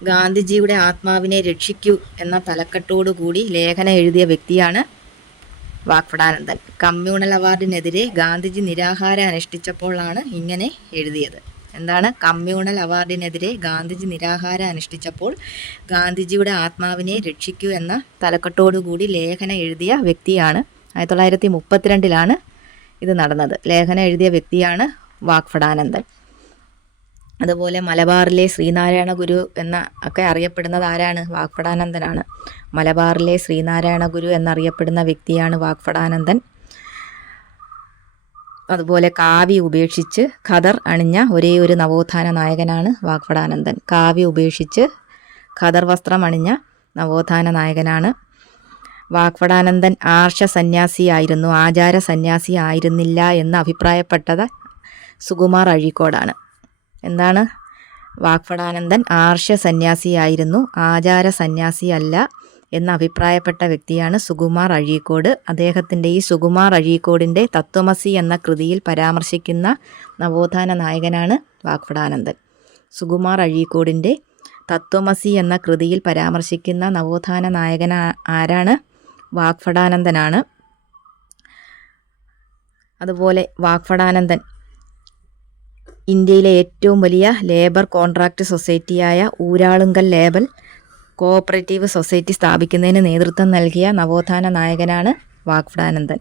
ഗാന്ധിജിയുടെ ആത്മാവിനെ രക്ഷിക്കൂ എന്ന തലക്കെട്ടോടുകൂടി ലേഖനം എഴുതിയ വ്യക്തിയാണ് വാഗ്ഭടാനന്ദൻ. കമ്മ്യൂണൽ അവാർഡിനെതിരെ ഗാന്ധിജി നിരാഹാരം അനുഷ്ഠിച്ചപ്പോഴാണ് ഇങ്ങനെ എഴുതിയത്. എന്താണ്? കമ്മ്യൂണൽ അവാർഡിനെതിരെ ഗാന്ധിജി നിരാഹാരം അനുഷ്ഠിച്ചപ്പോൾ ഗാന്ധിജിയുടെ ആത്മാവിനെ രക്ഷിക്കൂ എന്ന തലക്കെട്ടോടുകൂടി ലേഖനം എഴുതിയ വ്യക്തിയാണ്. 1932 ഇത് നടന്നത്. ലേഖനം എഴുതിയ വ്യക്തിയാണ് വാഗ്ഭടാനന്ദൻ. അതുപോലെ മലബാറിലെ ശ്രീനാരായണ ഗുരു എന്ന ഒക്കെ അറിയപ്പെടുന്നത് ആരാണ്? വാഗ്ഭടാനന്ദനാണ്. മലബാറിലെ ശ്രീനാരായണ ഗുരു എന്നറിയപ്പെടുന്ന വ്യക്തിയാണ് വാഗ്ഭടാനന്ദൻ. അതുപോലെ കാവി ഉപേക്ഷിച്ച് ഖദർ അണിഞ്ഞ ഒരേ ഒരു നവോത്ഥാന നായകനാണ് വാഗ്ഭടാനന്ദൻ. കാവി ഉപേക്ഷിച്ച് ഖദർ വസ്ത്രം അണിഞ്ഞ നവോത്ഥാന നായകനാണ്. വാഗ്ഭടാനന്ദൻ ആർഷ സന്യാസിയായിരുന്നു, ആചാര സന്യാസി ആയിരുന്നില്ല എന്ന് അഭിപ്രായപ്പെട്ടത് സുകുമാർ അഴീക്കോടാണ്. എന്താണ്? വാഗ്ഭടാനന്ദൻ ആർഷ സന്യാസിയായിരുന്നു, ആചാര സന്യാസി അല്ല എന്ന് അഭിപ്രായപ്പെട്ട വ്യക്തിയാണ് സുകുമാർ അഴീക്കോട്. അദ്ദേഹത്തിൻ്റെ ഈ സുകുമാർ അഴീക്കോടിൻ്റെ തത്വമസി എന്ന കൃതിയിൽ പരാമർശിക്കുന്ന നവോത്ഥാന നായകനാണ് വാഗ്ഭടാനന്ദൻ. സുകുമാർ അഴീക്കോടിൻ്റെ തത്വമസി എന്ന കൃതിയിൽ പരാമർശിക്കുന്ന നവോത്ഥാന നായകൻ ആരാണ്? വാഗ്ഭടാനന്ദനാണ്. അതുപോലെ വാഗ്ഭടാനന്ദൻ ഇന്ത്യയിലെ ഏറ്റവും വലിയ ലേബർ കോൺട്രാക്റ്റ് സൊസൈറ്റിയായ ഊരാളുങ്കൽ ലേബർ കോഓപ്പറേറ്റീവ് സൊസൈറ്റി സ്ഥാപിക്കുന്നതിന് നേതൃത്വം നൽകിയ നവോത്ഥാന നായകനാണ് വാഗ്ഭടാനന്ദൻ.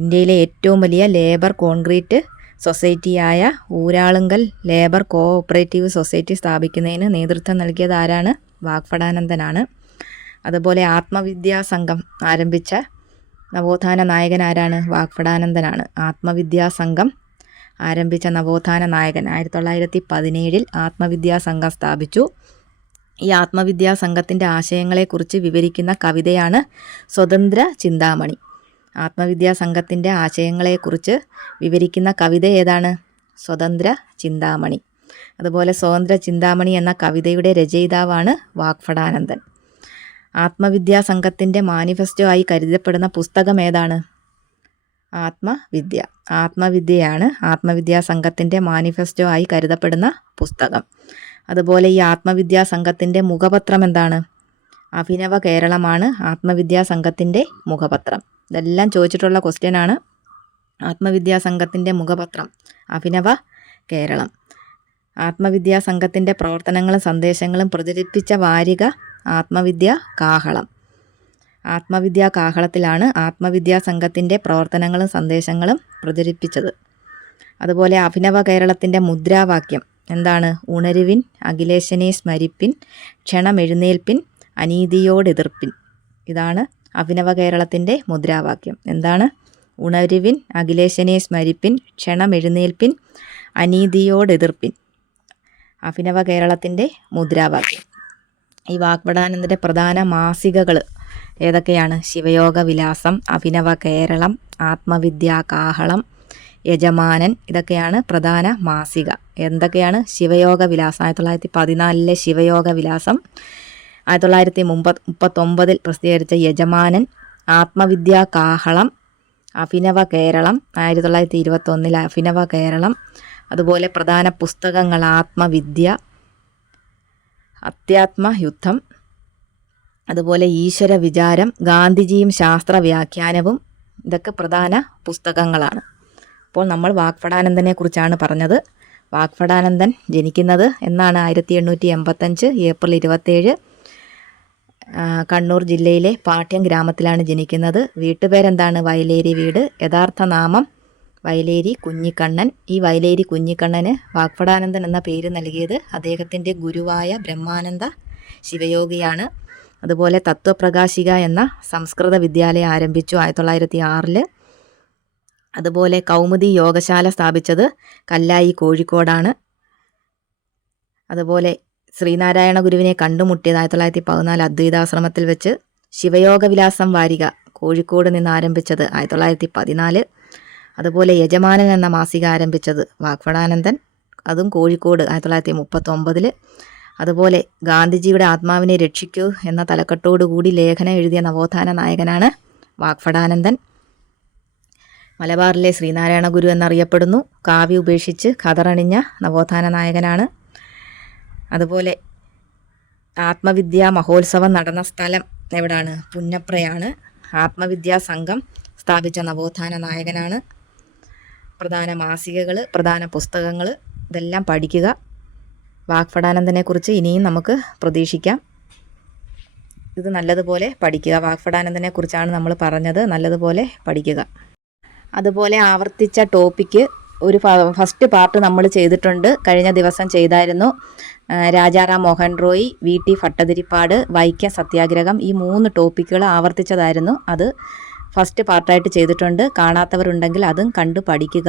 ഇന്ത്യയിലെ ഏറ്റവും വലിയ ലേബർ കോൺക്രീറ്റ് സൊസൈറ്റിയായ ഊരാളുങ്കൽ ലേബർ കോഓപ്പറേറ്റീവ് സൊസൈറ്റി സ്ഥാപിക്കുന്നതിന് നേതൃത്വം നൽകിയത് ആരാണ്? വാഗ്ഭടാനന്ദനാണ്. അതുപോലെ ആത്മവിദ്യാ സംഘം ആരംഭിച്ച നവോത്ഥാന നായകൻ ആരാണ്? വാഗ്ഭടാനന്ദനാണ്. ആത്മവിദ്യാ സംഘം ആരംഭിച്ച നവോത്ഥാന നായകൻ 1917 ആത്മവിദ്യാ സംഘം സ്ഥാപിച്ചു. ഈ ആത്മവിദ്യാ സംഘത്തിൻ്റെ ആശയങ്ങളെക്കുറിച്ച് വിവരിക്കുന്ന കവിതയാണ് സ്വതന്ത്ര ചിന്താമണി. ആത്മവിദ്യാ സംഘത്തിൻ്റെ ആശയങ്ങളെക്കുറിച്ച് വിവരിക്കുന്ന കവിത ഏതാണ്? സ്വതന്ത്ര ചിന്താമണി. അതുപോലെ സ്വതന്ത്ര ചിന്താമണി എന്ന കവിതയുടെ രചയിതാവാണ് വാഗ്ഭടാനന്ദൻ. ആത്മവിദ്യാ സംഘത്തിൻ്റെ മാനിഫെസ്റ്റോ ആയി കരുതപ്പെടുന്ന പുസ്തകം ഏതാണ്? ആത്മവിദ്യ. ആത്മവിദ്യയാണ് ആത്മവിദ്യാ സംഘത്തിൻ്റെ മാനിഫെസ്റ്റോ ആയി കരുതപ്പെടുന്ന പുസ്തകം. അതുപോലെ ഈ ആത്മവിദ്യാ സംഘത്തിൻ്റെ മുഖപത്രം എന്താണ്? അഭിനവ കേരളമാണ് ആത്മവിദ്യാ സംഘത്തിൻ്റെ മുഖപത്രം. ഇതെല്ലാം ചോദിച്ചിട്ടുള്ള ക്വസ്റ്റ്യനാണ്. ആത്മവിദ്യാ സംഘത്തിൻ്റെ മുഖപത്രം അഭിനവ കേരളം. ആത്മവിദ്യാ സംഘത്തിൻ്റെ പ്രവർത്തനങ്ങളും സന്ദേശങ്ങളും പ്രചരിപ്പിച്ച വാരിക ആത്മവിദ്യാ കാഹളം. ആത്മവിദ്യാ കാഹളത്തിലാണ് ആത്മവിദ്യാ സംഘത്തിൻ്റെ പ്രവർത്തനങ്ങളും സന്ദേശങ്ങളും പ്രചരിപ്പിച്ചത്. അതുപോലെ അഭിനവ കേരളത്തിൻ്റെ മുദ്രാവാക്യം എന്താണ്? ഉണരുവിൻ, അഖിലേശനെ സ്മരിപ്പിൻ, ക്ഷണമെഴുന്നേൽപ്പിൻ, അനീതിയോടെതിർപ്പിൻ. ഇതാണ് അഭിനവ കേരളത്തിൻ്റെ മുദ്രാവാക്യം. എന്താണ്? ഉണരുവിൻ, അഖിലേശനെ സ്മരിപ്പിൻ, ക്ഷണമെഴുന്നേൽപ്പിൻ, അനീതിയോടെതിർപ്പിൻ. അഭിനവ കേരളത്തിൻ്റെ മുദ്രാവാക്യം. ഈ വാഗ്ഭടാനന്ദൻ്റെ പ്രധാന മാസികകൾ ഏതൊക്കെയാണ്? ശിവയോഗ വിലാസം, അഭിനവ കേരളം, ആത്മവിദ്യാ കാഹളം, യജമാനൻ. ഇതൊക്കെയാണ് പ്രധാന മാസിക. എന്തൊക്കെയാണ്? ശിവയോഗ വിലാസം 1914 ശിവയോഗ വിലാസം, 1939 പ്രസിദ്ധീകരിച്ച യജമാനൻ, ആത്മവിദ്യാ കാഹളം, അഭിനവ കേരളം 1921 അഭിനവ കേരളം. അതുപോലെ പ്രധാന പുസ്തകങ്ങൾ ആത്മവിദ്യ, അധ്യാത്മയുദ്ധം, അതുപോലെ ഈശ്വര വിചാരം, ഗാന്ധിജിയും ശാസ്ത്ര വ്യാഖ്യാനവും. ഇതൊക്കെ പ്രധാന പുസ്തകങ്ങളാണ്. അപ്പോൾ നമ്മൾ വാഗ്ഭടാനന്ദനെ കുറിച്ചാണ് പറഞ്ഞത്. വാഗ്ഭടാനന്ദൻ ജനിക്കുന്നത് എന്നാണ്? 1885 ഏപ്രിൽ 27 കണ്ണൂർ ജില്ലയിലെ പാട്യം ഗ്രാമത്തിലാണ് ജനിക്കുന്നത്. വീട്ടുപേരെന്താണ്? വയലേരി വീട്. യഥാർത്ഥ നാമം വയലേരി കുഞ്ഞിക്കണ്ണൻ. ഈ വയലേരി കുഞ്ഞിക്കണ്ണന് വാഗ്ഭടാനന്ദൻ എന്ന പേര് നൽകിയത് അദ്ദേഹത്തിൻ്റെ ഗുരുവായ ബ്രഹ്മാനന്ദ ശിവയോഗിയാണ്. അതുപോലെ തത്വപ്രകാശിക എന്ന സംസ്കൃത വിദ്യാലയം ആരംഭിച്ചു 1906. അതുപോലെ കൗമുദി യോഗശാല സ്ഥാപിച്ചത് കല്ലായി കോഴിക്കോടാണ്. അതുപോലെ ശ്രീനാരായണ ഗുരുവിനെ കണ്ടുമുട്ടിയത് 1914 അദ്വൈതാശ്രമത്തിൽ വെച്ച്. ശിവയോഗ വിലാസം വാരിക കോഴിക്കോട് നിന്ന് ആരംഭിച്ചത് 1914. അതുപോലെ യജമാനൻ എന്ന മാസിക ആരംഭിച്ചത് വാഗ്ഭടാനന്ദൻ, അതും കോഴിക്കോട് 1939. അതുപോലെ ഗാന്ധിജിയുടെ ആത്മാവിനെ രക്ഷിക്കൂ എന്ന തലക്കെട്ടോടുകൂടി ലേഖനം എഴുതിയ നവോത്ഥാന നായകനാണ് വാഗ്ഭടാനന്ദൻ. മലബാറിലെ ശ്രീനാരായണ ഗുരു എന്നറിയപ്പെടുന്നു. കാവ്യ ഉപേക്ഷിച്ച് ഖദറണിഞ്ഞ നവോത്ഥാന നായകനാണ്. അതുപോലെ ആത്മവിദ്യാ മഹോത്സവം നടന്ന സ്ഥലം എവിടാണ്? പുന്നപ്രയാണ്. ആത്മവിദ്യാ സംഘം സ്ഥാപിച്ച നവോത്ഥാന നായകനാണ്. പ്രധാന മാസികകൾ, പ്രധാന പുസ്തകങ്ങൾ ഇതെല്ലാം പഠിക്കുക. വാഗ്ഭടാനന്ദനെക്കുറിച്ച് ഇനിയും നമുക്ക് പ്രതീക്ഷിക്കാം. ഇത് നല്ലതുപോലെ പഠിക്കുക. വാഗ്ഭടാനന്ദനെക്കുറിച്ചാണ് നമ്മൾ പറഞ്ഞത്. നല്ലതുപോലെ പഠിക്കുക. അതുപോലെ ആവർത്തിച്ച ടോപ്പിക്ക് ഒരു ഫസ്റ്റ് പാർട്ട് നമ്മൾ ചെയ്തിട്ടുണ്ട്. കഴിഞ്ഞ ദിവസം ചെയ്തായിരുന്നു. രാജാറാം മോഹൻ റോയ്, VT ഭട്ടതിരിപ്പാട്, വൈക്കം സത്യാഗ്രഹം, ഈ 3 ടോപ്പിക്കുകൾ ആവർത്തിച്ചതായിരുന്നു. അത് ഫസ്റ്റ് പാർട്ടായിട്ട് ചെയ്തിട്ടുണ്ട്. കാണാത്തവരുണ്ടെങ്കിൽ അതും കണ്ടു പഠിക്കുക.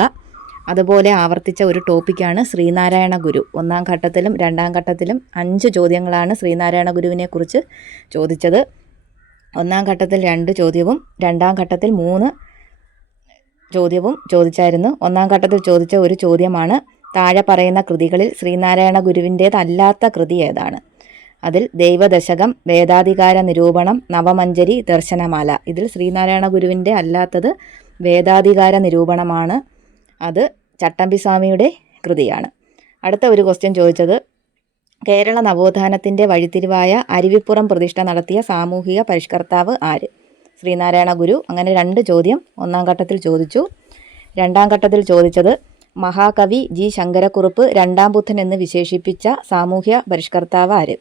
അതുപോലെ ആവർത്തിച്ച ഒരു ടോപ്പിക്കാണ് ശ്രീനാരായണ ഗുരു. 1ാം ഘട്ടത്തിലും 2ാം ഘട്ടത്തിലും 5 ചോദ്യങ്ങളാണ് ശ്രീനാരായണ ഗുരുവിനെ കുറിച്ച് ചോദിച്ചത്. 1ാം ഘട്ടത്തിൽ 2 ചോദ്യവും 2ാം ഘട്ടത്തിൽ 3 ചോദ്യവും ചോദിച്ചായിരുന്നു. 1ാം ഘട്ടത്തിൽ ചോദിച്ച ഒരു ചോദ്യമാണ്, താഴെ പറയുന്ന കൃതികളിൽ ശ്രീനാരായണ ഗുരുവിൻ്റേതല്ലാത്ത കൃതി ഏതാണ്? അതിൽ ദൈവദശകം, വേദാധികാര നിരൂപണം, നവമഞ്ജരി, ദർശനമാല. ഇതിൽ ശ്രീനാരായണ ഗുരുവിൻ്റെ അല്ലാത്തത് വേദാധികാര നിരൂപണമാണ്. അത് ചട്ടമ്പിസ്വാമിയുടെ കൃതിയാണ്. അടുത്ത ഒരു ക്വസ്റ്റ്യൻ ചോദിച്ചത്, കേരള നവോത്ഥാനത്തിൻ്റെ വഴിത്തിരിവായ അരുവിപ്പുറം പ്രതിഷ്ഠ നടത്തിയ സാമൂഹിക പരിഷ്കർത്താവ് ആര്? ശ്രീനാരായണ ഗുരു. അങ്ങനെ 2 ചോദ്യം 1ാം ഘട്ടത്തിൽ ചോദിച്ചു. 2ാം ഘട്ടത്തിൽ ചോദിച്ചത്, മഹാകവി G. ശങ്കരക്കുറുപ്പ് 2ാം ബുദ്ധൻ എന്ന് വിശേഷിപ്പിച്ച സാമൂഹ്യ പരിഷ്കർത്താവ് ആര്?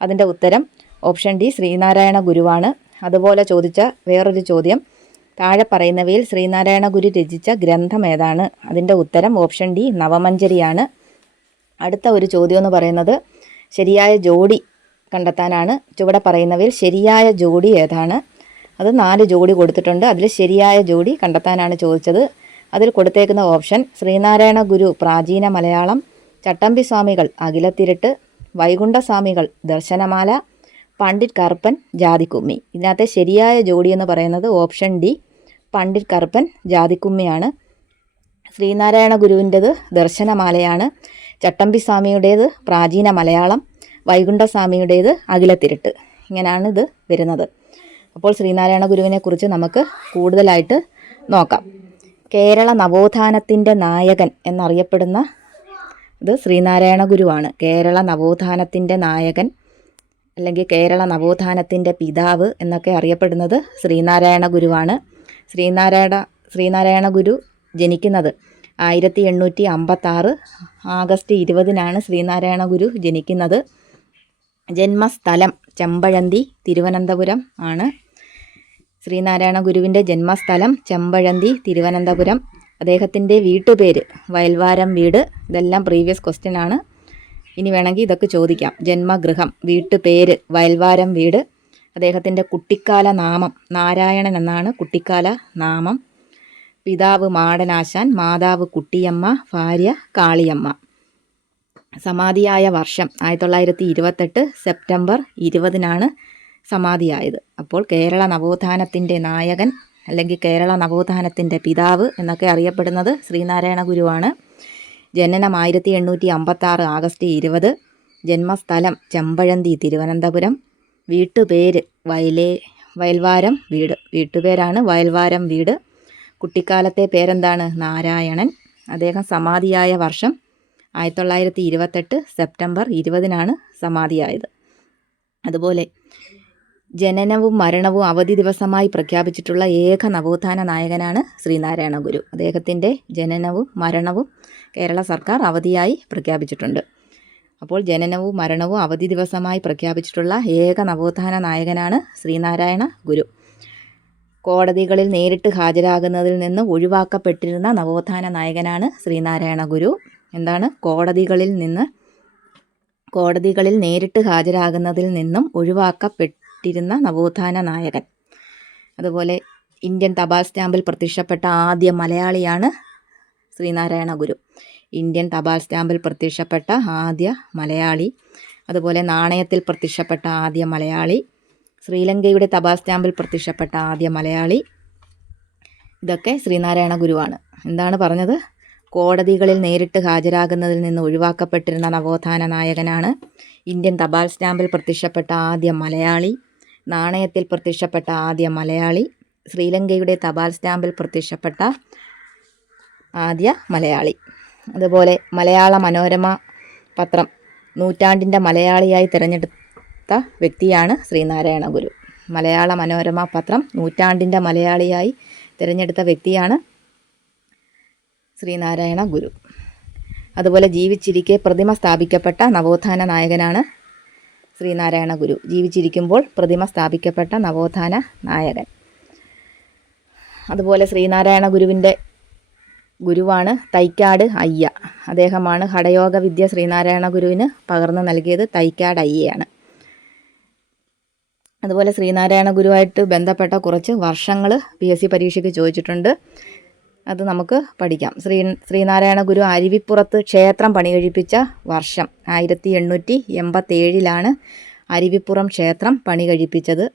അതിൻ്റെ ഉത്തരം ഓപ്ഷൻ ഡി, ശ്രീനാരായണ ഗുരുവാണ്. അതുപോലെ ചോദിച്ച വേറൊരു ചോദ്യം, താഴെ പറയുന്നവയിൽ ശ്രീനാരായണ ഗുരു രചിച്ച ഗ്രന്ഥം ഏതാണ്? അതിൻ്റെ ഉത്തരം ഓപ്ഷൻ ഡി, നവമഞ്ജരിയാണ്. അടുത്ത ഒരു ചോദ്യം എന്ന് പറയുന്നത് ശരിയായ ജോഡി കണ്ടെത്താനാണ്. ചുവടെ പറയുന്നവയിൽ ശരിയായ ജോഡി ഏതാണ്? അത് 4 ജോഡി കൊടുത്തിട്ടുണ്ട്. അതിൽ ശരിയായ ജോഡി കണ്ടെത്താനാണ് ചോദിച്ചത്. അതിൽ കൊടുത്തേക്കുന്ന ഓപ്ഷൻ ശ്രീനാരായണ ഗുരു പ്രാചീന മലയാളം, ചട്ടമ്പിസ്വാമികൾ അഖിലത്തിരട്ട്, വൈകുണ്ഠസ്വാമികൾ ദർശനമാല, പണ്ഡിറ്റ് കറുപ്പൻ ജാതിക്കുമ്മി. ഇതിനകത്തെ ശരിയായ ജോഡി എന്ന് പറയുന്നത് ഓപ്ഷൻ ഡി, പണ്ഡിറ്റ് കറുപ്പൻ ജാതിക്കുമ്മിയാണ്. ശ്രീനാരായണ ഗുരുവിൻ്റെത് ദർശനമാലയാണ്, ചട്ടമ്പിസ്വാമിയുടേത് പ്രാചീന മലയാളം, വൈകുണ്ഠസ്വാമിയുടേത് അഖിലത്തിരട്ട്. ഇങ്ങനെയാണ് ഇത് വരുന്നത്. അപ്പോൾ ശ്രീനാരായണ ഗുരുവിനെക്കുറിച്ച് നമുക്ക് കൂടുതലായിട്ട് നോക്കാം. കേരള നവോത്ഥാനത്തിൻ്റെ നായകൻ എന്നറിയപ്പെടുന്ന ഇത് ശ്രീനാരായണ ഗുരുവാണ്. കേരള നവോത്ഥാനത്തിൻ്റെ നായകൻ അല്ലെങ്കിൽ കേരള നവോത്ഥാനത്തിൻ്റെ പിതാവ് എന്നൊക്കെ അറിയപ്പെടുന്നത് ശ്രീനാരായണ ഗുരുവാണ്. ശ്രീനാരായണ ഗുരു ജനിക്കുന്നത് 1856 ആഗസ്റ്റ് 20-നാണ് ശ്രീനാരായണ ഗുരു ജനിക്കുന്നത്. ജന്മസ്ഥലം ചെമ്പഴന്തി, തിരുവനന്തപുരം ആണ്. ശ്രീനാരായണ ഗുരുവിൻ്റെ ജന്മസ്ഥലം ചെമ്പഴന്തി, തിരുവനന്തപുരം. അദ്ദേഹത്തിൻ്റെ വീട്ടുപേര് വയൽവാരം വീട്. ഇതെല്ലാം പ്രീവിയസ് ക്വസ്റ്റ്യൻ ആണ്. ഇനി വേണമെങ്കിൽ ഇതൊക്കെ ചോദിക്കാം. ജന്മഗൃഹം, വീട്ടുപേര് വയൽവാരം വീട്. അദ്ദേഹത്തിൻ്റെ കുട്ടിക്കാല നാമം നാരായണൻ എന്നാണ് കുട്ടിക്കാല നാമം. പിതാവ് മാടനാശാൻ, മാതാവ് കുട്ടിയമ്മ, ഭാര്യ കാളിയമ്മ. സമാധിയായ വർഷം 1928 സെപ്റ്റംബർ 20-നാണ് സമാധിയായത്. അപ്പോൾ കേരള നവോത്ഥാനത്തിൻ്റെ നായകൻ അല്ലെങ്കിൽ കേരള നവോത്ഥാനത്തിൻ്റെ പിതാവ് എന്നൊക്കെ അറിയപ്പെടുന്നത് ശ്രീനാരായണ ഗുരുവാണ്. ജനനം 1856 ആഗസ്റ്റ് 20. ജന്മസ്ഥലം ചെമ്പഴന്തി, തിരുവനന്തപുരം. വീട്ടുപേര് വയൽവാരം വീട്. വീട്ടുപേരാണ് വയൽവാരം വീട്. കുട്ടിക്കാലത്തെ പേരെന്താണ്? നാരായണൻ. അദ്ദേഹം സമാധിയായ വർഷം 1928 സെപ്റ്റംബർ 20-നാണ് സമാധിയായത്. അതുപോലെ ജനനവും മരണവും അവധി ദിവസമായി പ്രഖ്യാപിച്ചിട്ടുള്ള ഏക നവോത്ഥാന നായകനാണ് ശ്രീനാരായണ ഗുരു. അദ്ദേഹത്തിൻ്റെ ജനനവും മരണവും കേരള സർക്കാർ അവധിയായി പ്രഖ്യാപിച്ചിട്ടുണ്ട്. അപ്പോൾ ജനനവും മരണവും അവധി ദിവസമായി പ്രഖ്യാപിച്ചിട്ടുള്ള ഏക നവോത്ഥാന നായകനാണ് ശ്രീനാരായണ ഗുരു. കോടതികളിൽ നേരിട്ട് ഹാജരാകുന്നതിൽ നിന്ന് ഒഴിവാക്കപ്പെട്ടിരുന്ന നവോത്ഥാന നായകനാണ് ശ്രീനാരായണ ഗുരു. എന്താണ്? കോടതികളിൽ നേരിട്ട് ഹാജരാകുന്നതിൽ നിന്നും ഒഴിവാക്കപ്പെട്ടിരുന്ന നവോത്ഥാന നായകൻ. അതുപോലെ ഇന്ത്യൻ തപാൽ സ്റ്റാമ്പിൽ പ്രത്യക്ഷപ്പെട്ട ആദ്യ മലയാളിയാണ് ശ്രീനാരായണ ഗുരു. ഇന്ത്യൻ തപാൽ സ്റ്റാമ്പിൽ പ്രത്യക്ഷപ്പെട്ട ആദ്യ മലയാളി. അതുപോലെ നാണയത്തിൽ പ്രത്യക്ഷപ്പെട്ട ആദ്യ മലയാളി. ശ്രീലങ്കയുടെ തപാൽ സ്റ്റാമ്പിൽ പ്രത്യക്ഷപ്പെട്ട ആദ്യ മലയാളി. ഇതൊക്കെ ശ്രീനാരായണ ഗുരുവാണ്. എന്താണ് പറഞ്ഞത്? കോടതികളിൽ നേരിട്ട് ഹാജരാകുന്നതിൽ നിന്ന് ഒഴിവാക്കപ്പെട്ടിരുന്ന നവോത്ഥാന നായകനാണ്. ഇന്ത്യൻ തപാൽ സ്റ്റാമ്പിൽ പ്രത്യക്ഷപ്പെട്ട ആദ്യ മലയാളി. നാണയത്തിൽ പ്രത്യക്ഷപ്പെട്ട ആദ്യ മലയാളി. ശ്രീലങ്കയുടെ തപാൽ സ്റ്റാമ്പിൽ പ്രത്യക്ഷപ്പെട്ട ആദ്യ മലയാളി. അതുപോലെ മലയാള മനോരമ പത്രം നൂറ്റാണ്ടിൻ്റെ മലയാളിയായി തിരഞ്ഞെടുത്ത വ്യക്തിയാണ് ശ്രീനാരായണ ഗുരു. മലയാള മനോരമ പത്രം നൂറ്റാണ്ടിൻ്റെ മലയാളിയായി തിരഞ്ഞെടുത്ത വ്യക്തിയാണ് ശ്രീനാരായണ ഗുരു. അതുപോലെ ജീവിച്ചിരിക്കെ പ്രതിമ സ്ഥാപിക്കപ്പെട്ട നവോത്ഥാന നായകനാണ് ശ്രീനാരായണ ഗുരു. ജീവിച്ചിരിക്കുമ്പോൾ പ്രതിമ സ്ഥാപിക്കപ്പെട്ട നവോത്ഥാന നായകൻ. അതുപോലെ ശ്രീനാരായണ ഗുരുവിൻ്റെ ഗുരുവാണ് തൈക്കാട് അയ്യ. അദ്ദേഹമാണ് ഹഠയോഗ വിദ്യ ശ്രീനാരായണ ഗുരുവിന് പകർന്നു നൽകിയത് തൈക്കാട് അയ്യയാണ്. അതുപോലെ ശ്രീനാരായണ ഗുരുവായിട്ട് ബന്ധപ്പെട്ട കുറച്ച് വർഷങ്ങൾ PSC പരീക്ഷയ്ക്ക് ചോദിച്ചിട്ടുണ്ട്. അത് നമുക്ക് പഠിക്കാം. ശ്രീനാരായണ ഗുരു അരുവിപ്പുറത്ത് ക്ഷേത്രം പണി കഴിപ്പിച്ച വർഷം 1887 അരുവിപ്പുറം ക്ഷേത്രം പണി കഴിപ്പിച്ചത്.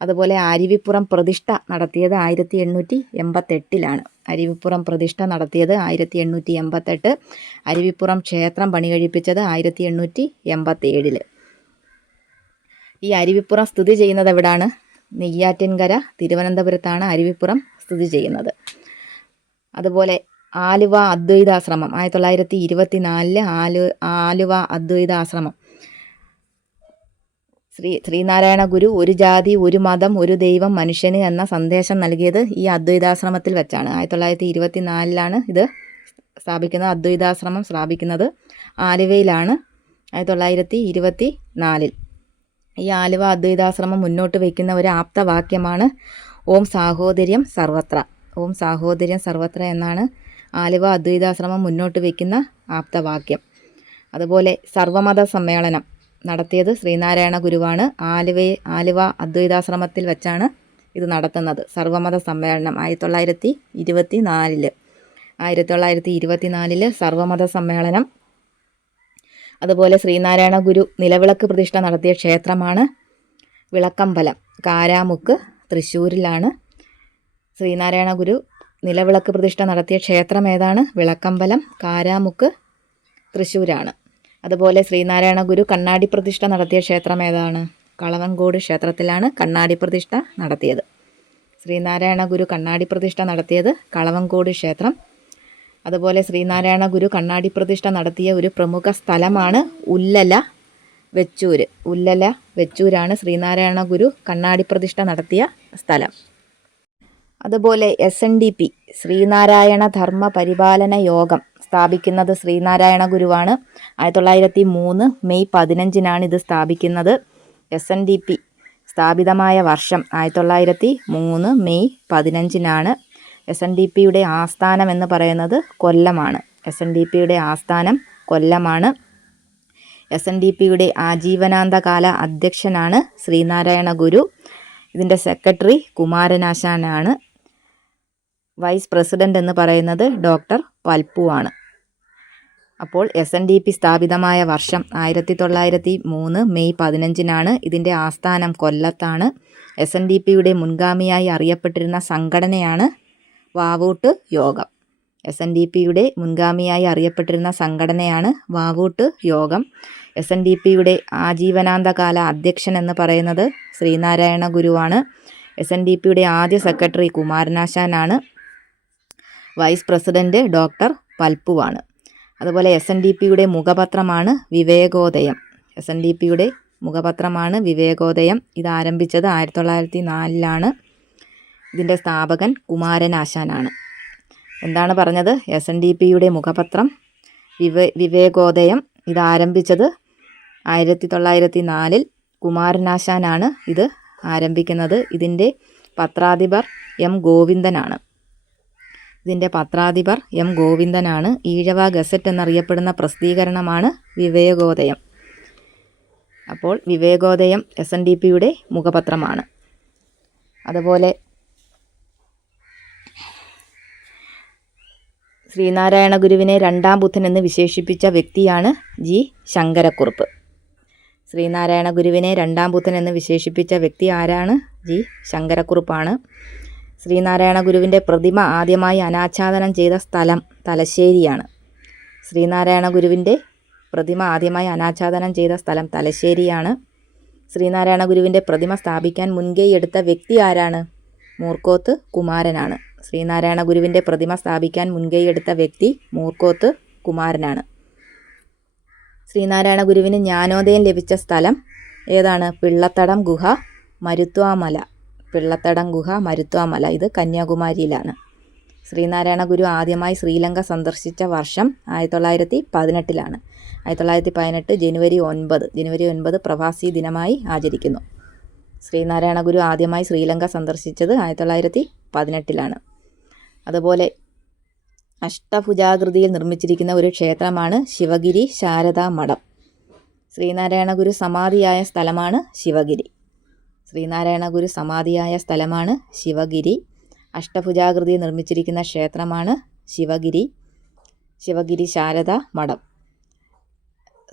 അതുപോലെ അരുവിപ്പുറം പ്രതിഷ്ഠ നടത്തിയത് 1888. അരുവിപ്പുറം പ്രതിഷ്ഠ നടത്തിയത് 1888. അരുവിപ്പുറം ക്ഷേത്രം പണി കഴിപ്പിച്ചത് 1887. ഈ അരുവിപ്പുറം സ്ഥിതി ചെയ്യുന്നത് എവിടാണ്? നെയ്യാറ്റിൻകര, തിരുവനന്തപുരത്താണ് അരുവിപ്പുറം സ്ഥിതി ചെയ്യുന്നത്. അതുപോലെ ആലുവ അദ്വൈതാശ്രമം 1924 ആലുവ അദ്വൈതാശ്രമം. ശ്രീനാരായണ ഗുരു ഒരു ജാതി, ഒരു മതം, ഒരു ദൈവം മനുഷ്യന് എന്ന സന്ദേശം നൽകിയത് ഈ അദ്വൈതാശ്രമത്തിൽ വെച്ചാണ്. 1924 ഇത് സ്ഥാപിക്കുന്നത്. അദ്വൈതാശ്രമം സ്ഥാപിക്കുന്നത് ആലുവയിലാണ് 1924. ഈ ആലുവ അദ്വൈതാശ്രമം മുന്നോട്ട് വയ്ക്കുന്ന ഒരു ആപ്തവാക്യമാണ് ഓം സാഹോദര്യം സർവത്ര. ഓം സാഹോദര്യം സർവത്ര എന്നാണ് ആലുവ അദ്വൈതാശ്രമം മുന്നോട്ട് വയ്ക്കുന്ന ആപ്തവാക്യം. അതുപോലെ സർവമത സമ്മേളനം നടത്തിയത് ശ്രീനാരായണ ഗുരുവാണ്. ആലുവ അദ്വൈതാശ്രമത്തിൽ വെച്ചാണ് ഇത് നടത്തുന്നത്. സർവമത സമ്മേളനം 1924 സർവമത സമ്മേളനം. അതുപോലെ ശ്രീനാരായണ ഗുരു നിലവിളക്ക് പ്രതിഷ്ഠ നടത്തിയ ക്ഷേത്രമാണ് വിളക്കമ്പലം, കാരാമുക്ക്, തൃശ്ശൂരിലാണ്. ശ്രീനാരായണ ഗുരു നിലവിളക്ക് പ്രതിഷ്ഠ നടത്തിയ ക്ഷേത്രം ഏതാണ്? വിളക്കമ്പലം, കാരാമുക്ക്, തൃശ്ശൂരാണ്. അതുപോലെ ശ്രീനാരായണ ഗുരു കണ്ണാടി പ്രതിഷ്ഠ നടത്തിയ ക്ഷേത്രം ഏതാണ്? കളവങ്കോട് ക്ഷേത്രത്തിലാണ് കണ്ണാടി പ്രതിഷ്ഠ നടത്തിയത്. ശ്രീനാരായണ ഗുരു കണ്ണാടി പ്രതിഷ്ഠ നടത്തിയത് കളവങ്കോട് ക്ഷേത്രം. അതുപോലെ ശ്രീനാരായണ ഗുരു കണ്ണാടി പ്രതിഷ്ഠ നടത്തിയ ഒരു പ്രമുഖ സ്ഥലമാണ് ഉല്ലല വെച്ചൂർ. ഉല്ലല വെച്ചൂരാണ് ശ്രീനാരായണ ഗുരു കണ്ണാടി പ്രതിഷ്ഠ നടത്തിയ സ്ഥലം. അതുപോലെ SNDP ശ്രീനാരായണ ധർമ്മ പരിപാലന യോഗം സ്ഥാപിക്കുന്നത് ശ്രീനാരായണ ഗുരുവാണ്. 1903 മെയ് 15 ഇത് സ്ഥാപിക്കുന്നത്. SNDP സ്ഥാപിതമായ വർഷം 1903 മെയ് 15. SNDPയുടെ ആസ്ഥാനം എന്ന് പറയുന്നത് കൊല്ലമാണ്. SNDPയുടെ ആസ്ഥാനം കൊല്ലമാണ്. SNDPയുടെ ആജീവനാന്തകാല അധ്യക്ഷനാണ് ശ്രീനാരായണ ഗുരു. ഇതിൻ്റെ സെക്രട്ടറി കുമാരനാശാനാണ്. വൈസ് പ്രസിഡന്റ് എന്ന് പറയുന്നത് ഡോക്ടർ പൽപ്പു ആണ്. അപ്പോൾ SNDP സ്ഥാപിതമായ വർഷം 1903 മെയ് 15. ഇതിൻ്റെ ആസ്ഥാനം കൊല്ലത്താണ്. SNDPയുടെ മുൻഗാമിയായി അറിയപ്പെട്ടിരുന്ന സംഘടനയാണ് വാവൂട്ട് യോഗം. SNDPയുടെ മുൻഗാമിയായി അറിയപ്പെട്ടിരുന്ന സംഘടനയാണ് വാവൂട്ട് യോഗം. SNDPയുടെ ആജീവനാന്തകാല അധ്യക്ഷൻ എന്ന് പറയുന്നത് ശ്രീനാരായണ ഗുരുവാണ്. SNDPയുടെ ആദ്യ സെക്രട്ടറി കുമാരനാശാനാണ്. വൈസ് പ്രസിഡന്റ് ഡോക്ടർ പൽപ്പുവാണ്. അതുപോലെ SNDPയുടെ മുഖപത്രമാണ് വിവേകോദയം. SNDPയുടെ മുഖപത്രമാണ് വിവേകോദയം. ഇത് ആരംഭിച്ചത് 1904. ഇതിൻ്റെ സ്ഥാപകൻ കുമാരനാശാനാണ്. എന്താണ് പറഞ്ഞത്? SNDPയുടെ മുഖപത്രം വിവേകോദയം. ഇത് ആരംഭിച്ചത് 1904. കുമാരനാശാനാണ് ഇത് ആരംഭിക്കുന്നത്. ഇതിൻ്റെ പത്രാധിപർ M. ഗോവിന്ദനാണ്. ഈഴവ ഗസറ്റ് എന്നറിയപ്പെടുന്ന പ്രസിദ്ധീകരണമാണ് വിവേകോദയം. അപ്പോൾ വിവേകോദയം SNDPയുടെ മുഖപത്രമാണ്. അതുപോലെ ശ്രീനാരായണ ഗുരുവിനെ രണ്ടാം ബുദ്ധൻ എന്ന് വിശേഷിപ്പിച്ച വ്യക്തിയാണ് G. ശങ്കരക്കുറുപ്പ്. ശ്രീനാരായണ ഗുരുവിനെ രണ്ടാം ബുദ്ധൻ എന്ന് വിശേഷിപ്പിച്ച വ്യക്തി ആരാണ്? G. ശങ്കരക്കുറുപ്പാണ്. ശ്രീനാരായണ ഗുരുവിൻ്റെ പ്രതിമ ആദ്യമായി അനാച്ഛാദനം ചെയ്ത സ്ഥലം തലശ്ശേരിയാണ്. ശ്രീനാരായണ ഗുരുവിൻ്റെ പ്രതിമ ആദ്യമായി അനാച്ഛാദനം ചെയ്ത സ്ഥലം തലശ്ശേരിയാണ്. ശ്രീനാരായണ ഗുരുവിൻ്റെ പ്രതിമ സ്ഥാപിക്കാൻ മുൻകൈ എടുത്ത വ്യക്തി ആരാണ്? മൂർക്കോത്ത് കുമാരനാണ്. ശ്രീനാരായണ ഗുരുവിൻ്റെ പ്രതിമ സ്ഥാപിക്കാൻ മുൻകൈ എടുത്ത വ്യക്തി മൂർക്കോത്ത് കുമാരനാണ്. ശ്രീനാരായണ ഗുരുവിന് ജ്ഞാനോദയം ലഭിച്ച സ്ഥലം ഏതാണ്? പിള്ളത്തടം ഗുഹ, മരുത്വാമല. പിള്ളത്തടം ഗുഹ, മരുത്വാമല. ഇത് കന്യാകുമാരിയിലാണ്. ശ്രീനാരായണ ഗുരു ആദ്യമായി ശ്രീലങ്ക സന്ദർശിച്ച വർഷം 1918 1918 ജനുവരി 9 പ്രവാസി ദിനമായി ആചരിക്കുന്നു. ശ്രീനാരായണ ഗുരു ആദ്യമായി ശ്രീലങ്ക സന്ദർശിച്ചത് 1918. അതുപോലെ അഷ്ടഭുജാകൃതിയിൽ നിർമ്മിച്ചിരിക്കുന്ന ഒരു ക്ഷേത്രമാണ് ശിവഗിരി ശാരദാ മഠം. ശ്രീനാരായണ ഗുരു സമാധിയായ സ്ഥലമാണ് ശിവഗിരി. ശ്രീനാരായണ ഗുരു സമാധിയായ സ്ഥലമാണ് ശിവഗിരി. അഷ്ടഭുജാകൃതിയിൽ നിർമ്മിച്ചിരിക്കുന്ന ക്ഷേത്രമാണ് ശിവഗിരി ശാരദാ മഠം.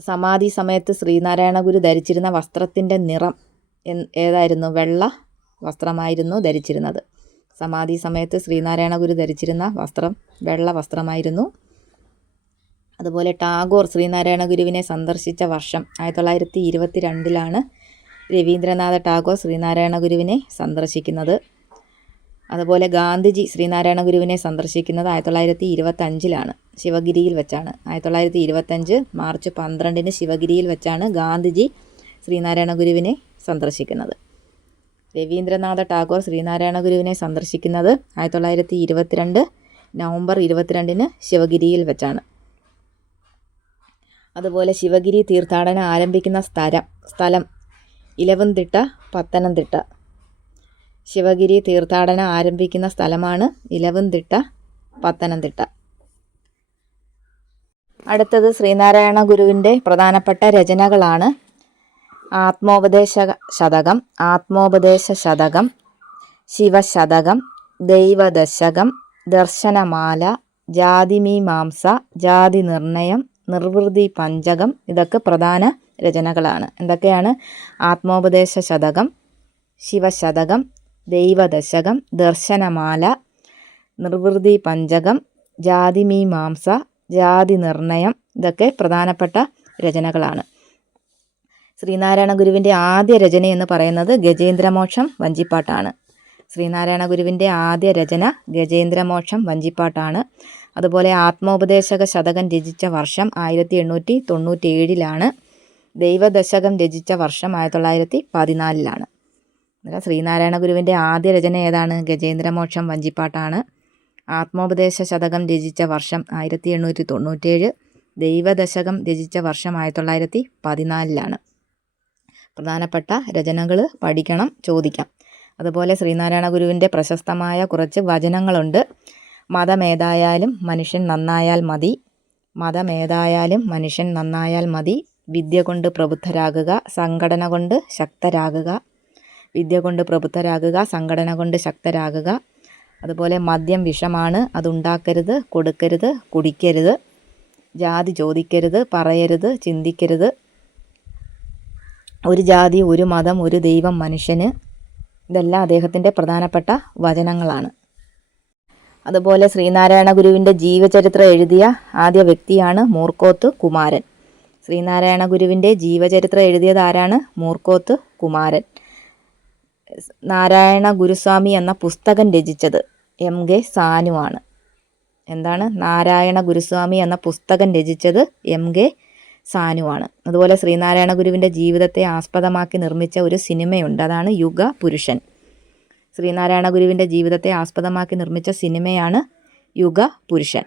സമാധി സമയത്ത് ശ്രീനാരായണ ഗുരു ധരിച്ചിരുന്ന വസ്ത്രത്തിൻ്റെ നിറം ഏതായിരുന്നു? വെള്ള വസ്ത്രമായിരുന്നു ധരിച്ചിരുന്നത്. സമാധി സമയത്ത് ശ്രീനാരായണ ഗുരു ധരിച്ചിരുന്ന വസ്ത്രം വെള്ള വസ്ത്രമായിരുന്നു. അതുപോലെ ടാഗോർ ശ്രീനാരായണ ഗുരുവിനെ സന്ദർശിച്ച വർഷം 1922 രവീന്ദ്രനാഥ ടാഗോർ ശ്രീനാരായണ ഗുരുവിനെ സന്ദർശിക്കുന്നത്. അതുപോലെ ഗാന്ധിജി ശ്രീനാരായണ ഗുരുവിനെ സന്ദർശിക്കുന്നത് 1925 ശിവഗിരിയിൽ വെച്ചാണ്. 1925 മാർച്ച് 12 ശിവഗിരിയിൽ വെച്ചാണ് ഗാന്ധിജി ശ്രീനാരായണ ഗുരുവിനെ സന്ദർശിക്കുന്നത്. രവീന്ദ്രനാഥ ടാഗോർ ശ്രീനാരായണ ഗുരുവിനെ സന്ദർശിക്കുന്നത് 1922 നവംബർ 22 ശിവഗിരിയിൽ വെച്ചാണ്. അതുപോലെ ശിവഗിരി തീർത്ഥാടനം ആരംഭിക്കുന്ന സ്ഥലം ഇലവുംതിട്ട, പത്തനംതിട്ട. ശിവഗിരി തീർത്ഥാടനം ആരംഭിക്കുന്ന സ്ഥലമാണ് ഇലവുംതിട്ട, പത്തനംതിട്ട. അടുത്തത് ശ്രീനാരായണ ഗുരുവിൻ്റെ പ്രധാനപ്പെട്ട രചനകളാണ്. ആത്മോപദേശ ശതകം, ശിവശതകം, ദൈവദശകം, ദർശനമാല, ജാതിമീമാംസ, ജാതി നിർണയം, നിർവൃതി പഞ്ചകം. ഇതൊക്കെ പ്രധാന രചനകളാണ്. എന്തൊക്കെയാണ്? ആത്മോപദേശ ശതകം, ശിവശതകം, ദൈവദശകം, ദർശനമാല, നിർവൃതി പഞ്ചകം, ജാതിമീമാംസ, ജാതി നിർണയം. ഇതൊക്കെ പ്രധാനപ്പെട്ട രചനകളാണ്. ശ്രീനാരായണ ഗുരുവിൻ്റെ ആദ്യ രചന എന്ന് പറയുന്നത് ഗജേന്ദ്രമോക്ഷം വഞ്ചിപ്പാട്ടാണ്. ശ്രീനാരായണ ഗുരുവിൻ്റെ ആദ്യ രചന ഗജേന്ദ്രമോക്ഷം വഞ്ചിപ്പാട്ടാണ്. അതുപോലെ ആത്മോപദേശക ശതകം രചിച്ച വർഷം 1897 ദൈവദശകം രചിച്ച വർഷം 1914. ശ്രീനാരായണ ഗുരുവിൻ്റെ ആദ്യ രചന ഏതാണ്? ഗജേന്ദ്രമോക്ഷം വഞ്ചിപ്പാട്ടാണ്. ആത്മോപദേശ ശതകം രചിച്ച വർഷം 1897, ദൈവദശകം രചിച്ച വർഷം 1914. പ്രധാനപ്പെട്ട രചനകൾ പഠിക്കണം, ചോദിക്കാം. അതുപോലെ ശ്രീനാരായണ ഗുരുവിൻ്റെ പ്രശസ്തമായ കുറച്ച് വചനങ്ങളുണ്ട്. മതമേതായാലും മനുഷ്യൻ നന്നായാൽ മതി, മതമേതായാലും മനുഷ്യൻ നന്നായാൽ മതി, വിദ്യ കൊണ്ട് പ്രബുദ്ധരാകുക, സംഘടന കൊണ്ട് ശക്തരാകുക. വിദ്യ കൊണ്ട് പ്രബുദ്ധരാകുക, സംഘടന കൊണ്ട് ശക്തരാകുക. അതുപോലെ മദ്യം വിഷമാണ്, അതുണ്ടാക്കരുത്, കൊടുക്കരുത്, കുടിക്കരുത്. ജാതി ചോദിക്കരുത്, പറയരുത്, ചിന്തിക്കരുത്. ഒരു ജാതി, ഒരു മതം, ഒരു ദൈവം മനുഷ്യന്. ഇതെല്ലാം അദ്ദേഹത്തിൻ്റെ പ്രധാനപ്പെട്ട വചനങ്ങളാണ്. അതുപോലെ ശ്രീനാരായണ ഗുരുവിൻ്റെ ജീവചരിത്രം എഴുതിയ ആദ്യ വ്യക്തിയാണ് മൂർക്കോത്ത് കുമാരൻ. ശ്രീനാരായണ ഗുരുവിൻ്റെ ജീവചരിത്രം എഴുതിയത് ആരാണ്? മൂർക്കോത്ത് കുമാരൻ. നാരായണ ഗുരുസ്വാമി എന്ന പുസ്തകം രചിച്ചത് MK സാനു ആണ്. എന്താണ്? നാരായണ ഗുരുസ്വാമി എന്ന പുസ്തകം രചിച്ചത് MK സാനു ആണ്. അതുപോലെ ശ്രീനാരായണ ഗുരുവിൻ്റെ ജീവിതത്തെ ആസ്പദമാക്കി നിർമ്മിച്ച ഒരു സിനിമയുണ്ട്, അതാണ് യുഗപുരുഷൻ. ശ്രീനാരായണ ഗുരുവിൻ്റെ ജീവിതത്തെ ആസ്പദമാക്കി നിർമ്മിച്ച സിനിമയാണ് യുഗപുരുഷൻ.